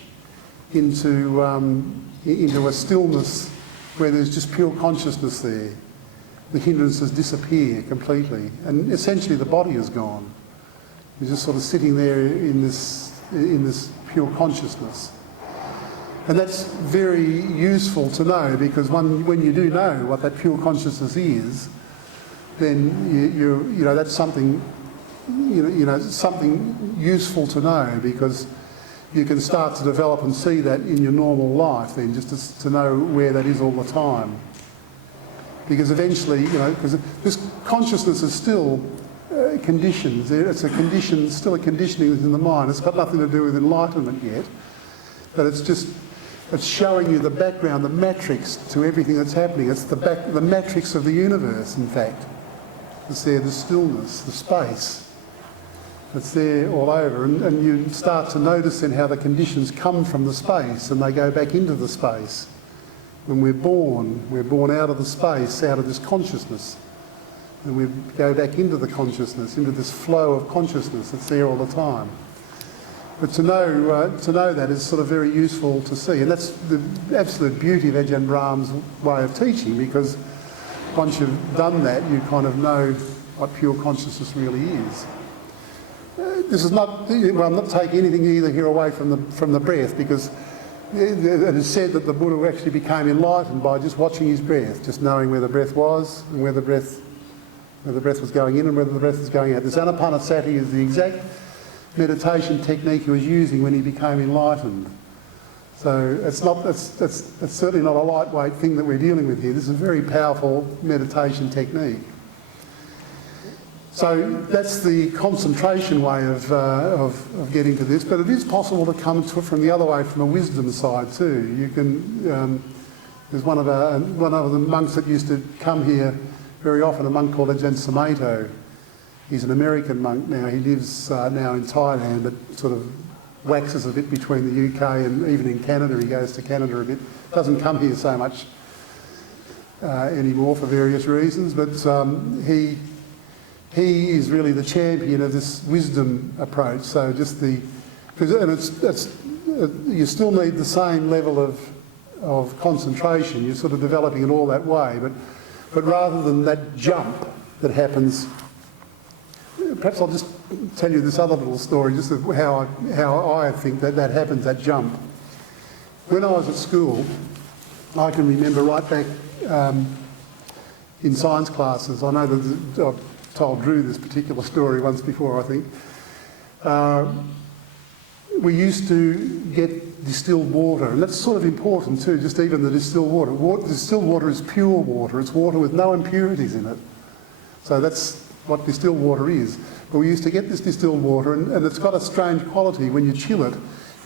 into a stillness where there's just pure consciousness there. The hindrances disappear completely, and essentially the body is gone. You're just sort of sitting there in this pure consciousness. And that's very useful to know, because when you do know what that pure consciousness is, then you know that's something something useful to know, because you can start to develop and see that in your normal life then, just to know where that is all the time. Because eventually, because this consciousness is still conditioned. It's a condition, still a conditioning in the mind. It's got nothing to do with enlightenment yet, but it's showing you the background, the matrix to everything that's happening. It's the matrix of the universe, in fact. It's there, the stillness, the space. It's there all over, and you start to notice then how the conditions come from the space and they go back into the space. When we're born out of the space, out of this consciousness, and we go back into the consciousness, into this flow of consciousness that's there all the time. But to know that is sort of very useful to see, and that's the absolute beauty of Ajahn Brahm's way of teaching, because once you've done that, you kind of know what pure consciousness really is. This is not, I'm not taking anything either here away from the breath, because it is said that the Buddha actually became enlightened by just watching his breath, just knowing where the breath was and where the breath was going in and where the breath was going out. This anapanasati is the exact meditation technique he was using when he became enlightened. So it's certainly not a lightweight thing that we're dealing with here. This is a very powerful meditation technique. So that's the concentration way of getting to this, but it is possible to come to it from the other way, from a wisdom side too. You can. There's one of the monks that used to come here very often, a monk called Ajahn Samato. He's an American monk now. He lives now in Thailand, but sort of waxes a bit between the UK and even in Canada. He goes to Canada a bit. Doesn't come here so much anymore for various reasons, but he is really the champion of this wisdom approach. So you still need the same level of concentration. You're sort of developing it all that way, but rather than that jump that happens, perhaps I'll just tell you this other little story, just of how I think that happens, that jump. When I was at school, I can remember right back in science classes. I know that I've told Drew this particular story once before, I think. We used to get distilled water, and that's sort of important too, just even the distilled water. Distilled water is pure water. It's water with no impurities in it. So that's what distilled water is. But we used to get this distilled water, and it's got a strange quality when you chill it.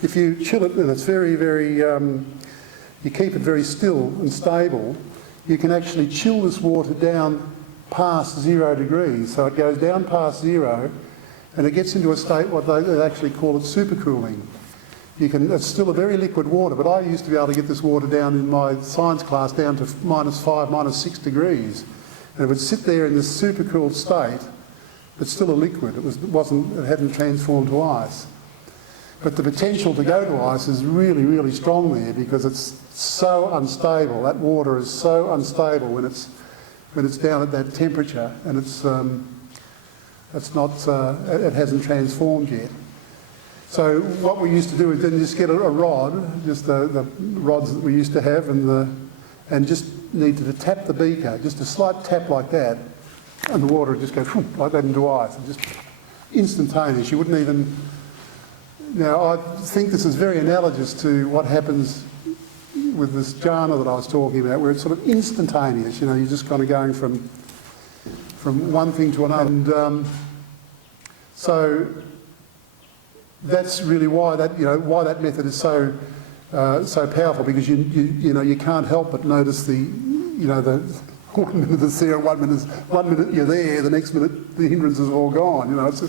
If you chill it and it's very, very, you keep it very still and stable, you can actually chill this water down past 0 degrees. So it goes down past 0 and it gets into a state, what they actually call it supercooling. It's still a very liquid water, but I used to be able to get this water down in my science class down to -5, -6 degrees. And it would sit there in this supercooled state, but still a liquid. It hadn't transformed to ice. But the potential to go to ice is really, really strong there, because it's so unstable. That water is so unstable when it's down at that temperature, and it hasn't transformed yet. So what we used to do is then just get a rod, just the rods that we used to have, and just needed to tap the beaker, just a slight tap like that, and the water would just go like that into ice, and just instantaneous. You wouldn't even... Now, I think this is very analogous to what happens with this jhana that I was talking about, where it's sort of instantaneous. You're just kind of going from one thing to another. And so that's really why why that method is so powerful, because you can't help but notice the 1 minute it's there, 1 minute you're there, the next minute the hindrances are all gone. It's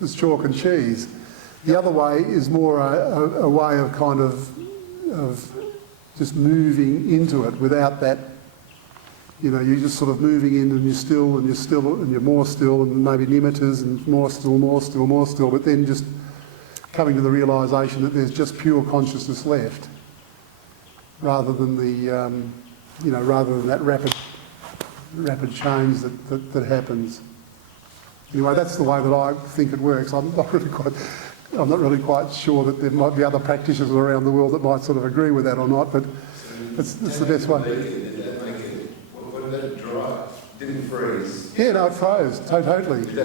just chalk and cheese. The other way is more a way of kind of just moving into it without that. You're just sort of moving in, and you're still, and you're still, and you're more still, and maybe nimittas, and more still, more still, more still, but then just coming to the realisation that there's just pure consciousness left, rather than rather than that rapid change that happens. Anyway, that's the way that I think it works. I'm not really quite sure that there might be other practitioners around the world that might sort of agree with that or not, but it's the best way. Did that make it? What did that dry? Did it freeze? Yeah, no, it froze totally. Did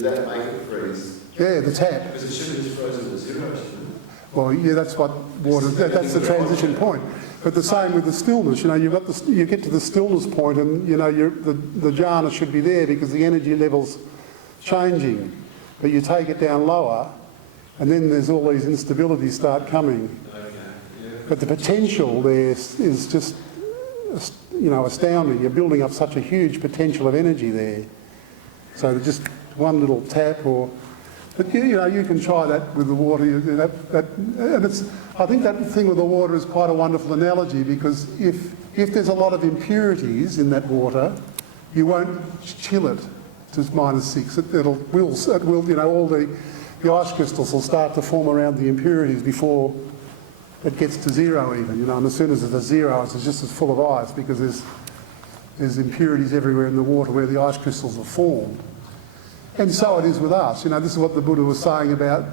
that make it freeze? Yeah, the tap. Because it should have just frozen to zero, shouldn't it? Well, yeah, that's what water. That's the transition point. But the same with the stillness. You get to the stillness point, and the jhana should be there because the energy level's changing, but you take it down lower, and then there's all these instabilities start coming. Okay. Yeah. But the potential there is just, astounding. You're building up such a huge potential of energy there. So just one little tap, but you can try that with the water. And I think that thing with the water is quite a wonderful analogy, because if there's a lot of impurities in that water, you won't chill it to -6. It will. All the ice crystals will start to form around the impurities before it gets to zero even, and as soon as it's at zero, it's just as full of ice, because there's impurities everywhere in the water where the ice crystals are formed. And so it is with us. This is what the Buddha was saying about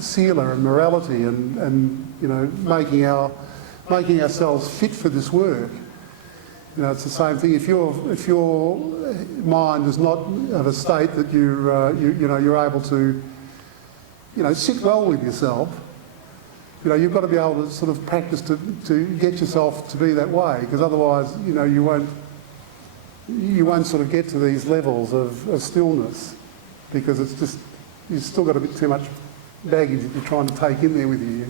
sila and morality, and making ourselves fit for this work. It's the same thing. If your mind is not of a state that you're able to sit well with yourself, you've got to be able to sort of practice to get yourself to be that way, because otherwise you won't sort of get to these levels of stillness, because it's just, you've still got a bit too much baggage that you're trying to take in there with you.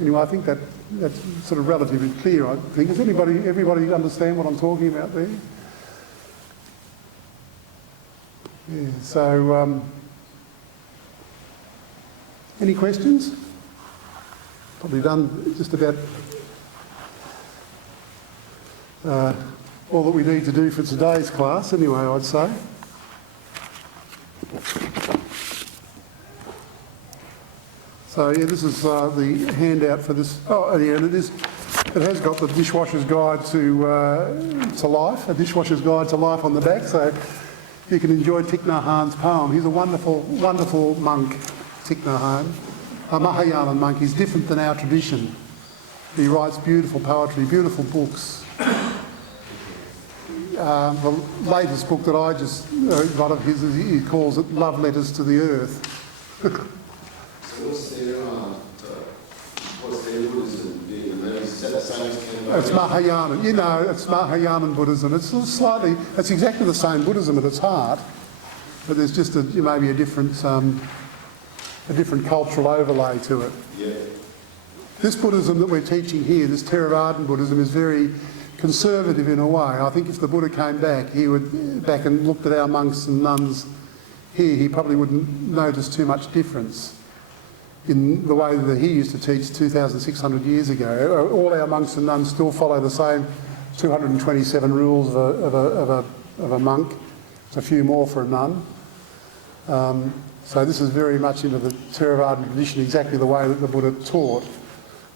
Anyway, I think that's sort of relatively clear, I think. Does everybody understand what I'm talking about there? Yeah, so, any questions? Probably done just about all that we need to do for today's class, anyway, I'd say. So yeah, this is the handout for this. Oh yeah, and it has got the Dishwasher's Guide to Life, a Dishwasher's Guide to Life on the back, so you can enjoy Thich Nhat Hanh's poem. He's a wonderful, wonderful monk, Thich Nhat Hanh, a Mahayana monk. He's different than our tradition. He writes beautiful poetry, beautiful books. The latest book that I just got of his, he calls it Love Letters to the Earth. What's their Buddhism view? Is that the same as Canada? It's Mahayana. It's Mahayanan Buddhism. It's exactly the same Buddhism at its heart, but there's just maybe a different cultural overlay to it. Yeah. This Buddhism that we're teaching here, this Theravadan Buddhism, is very conservative in a way. I think if the Buddha came back, he would back and looked at our monks and nuns here, he probably wouldn't notice too much difference in the way that he used to teach 2,600 years ago. All our monks and nuns still follow the same 227 rules of a monk. It's a few more for a nun. So this is very much into the Theravadan tradition, exactly the way that the Buddha taught.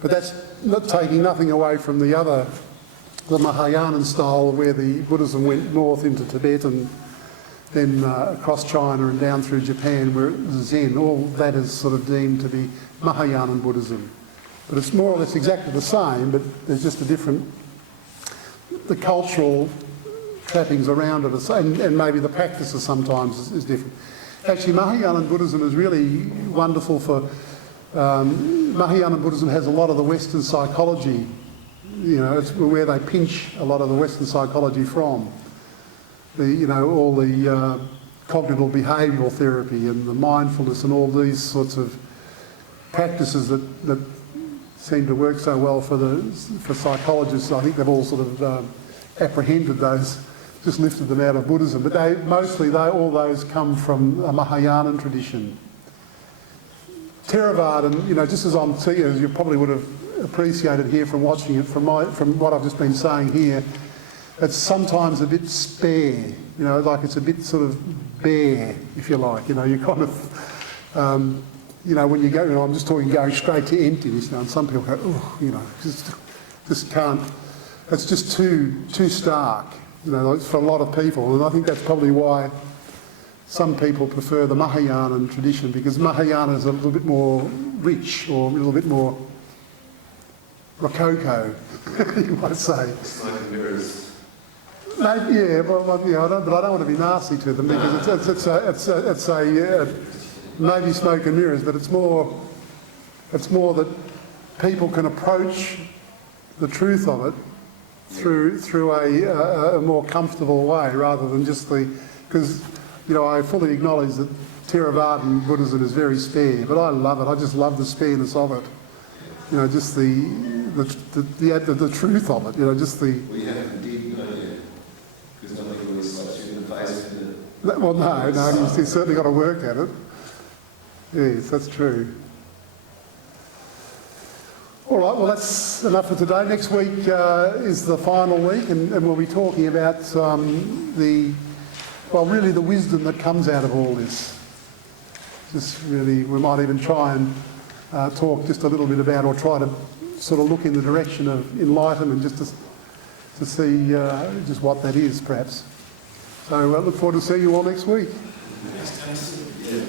But that's not taking nothing away from the Mahayanan style, where the Buddhism went north into Tibet and then across China and down through Japan, where it was Zen. All that is sort of deemed to be Mahayanan Buddhism. But it's more or less exactly the same, but there's just a different, the cultural trappings around it are the same, and maybe the practices sometimes is different. Actually, Mahayana Buddhism is really wonderful for, Mahayana Buddhism has a lot of the Western psychology, you know, it's where they pinch a lot of the Western psychology from. All the cognitive behavioural therapy and the mindfulness and all these sorts of practices that seem to work so well for psychologists. I think they've all sort of apprehended those, just lifted them out of Buddhism. But all those come from a Mahayanan tradition. Theravada, just as I'm seeing, as you probably would have appreciated here from watching it, from what I've just been saying here, it's sometimes a bit spare, like it's a bit sort of bare, if you like. You kind of, when you go, I'm just talking going straight to emptiness, and some people go, oh, just can't, it's just too stark, for a lot of people. And I think that's probably why some people prefer the Mahayanan tradition, because Mahayana is a little bit more rich, or a little bit more rococo, you might say. Smoke and mirrors. Maybe, yeah, but I don't want to be nasty to them, because it's maybe smoke and mirrors, but it's more that people can approach the truth of it through a more comfortable way, rather than just because I fully acknowledge that Theravada Buddhism is very spare, but I love it. I just love the spareness of it. Just the truth of it. Just the. Well, you have to dig, don't you? Because nothing really slaps you in the face with it. Well, no, you've certainly got to work at it. Yes, that's true. All right, well, that's enough for today. Next week is the final week, and we'll be talking about really the wisdom that comes out of all this. We might even try and talk just a little bit about, or try to sort of look in the direction of enlightenment, just to see just what that is, perhaps. So I look forward to seeing you all next week. Yeah.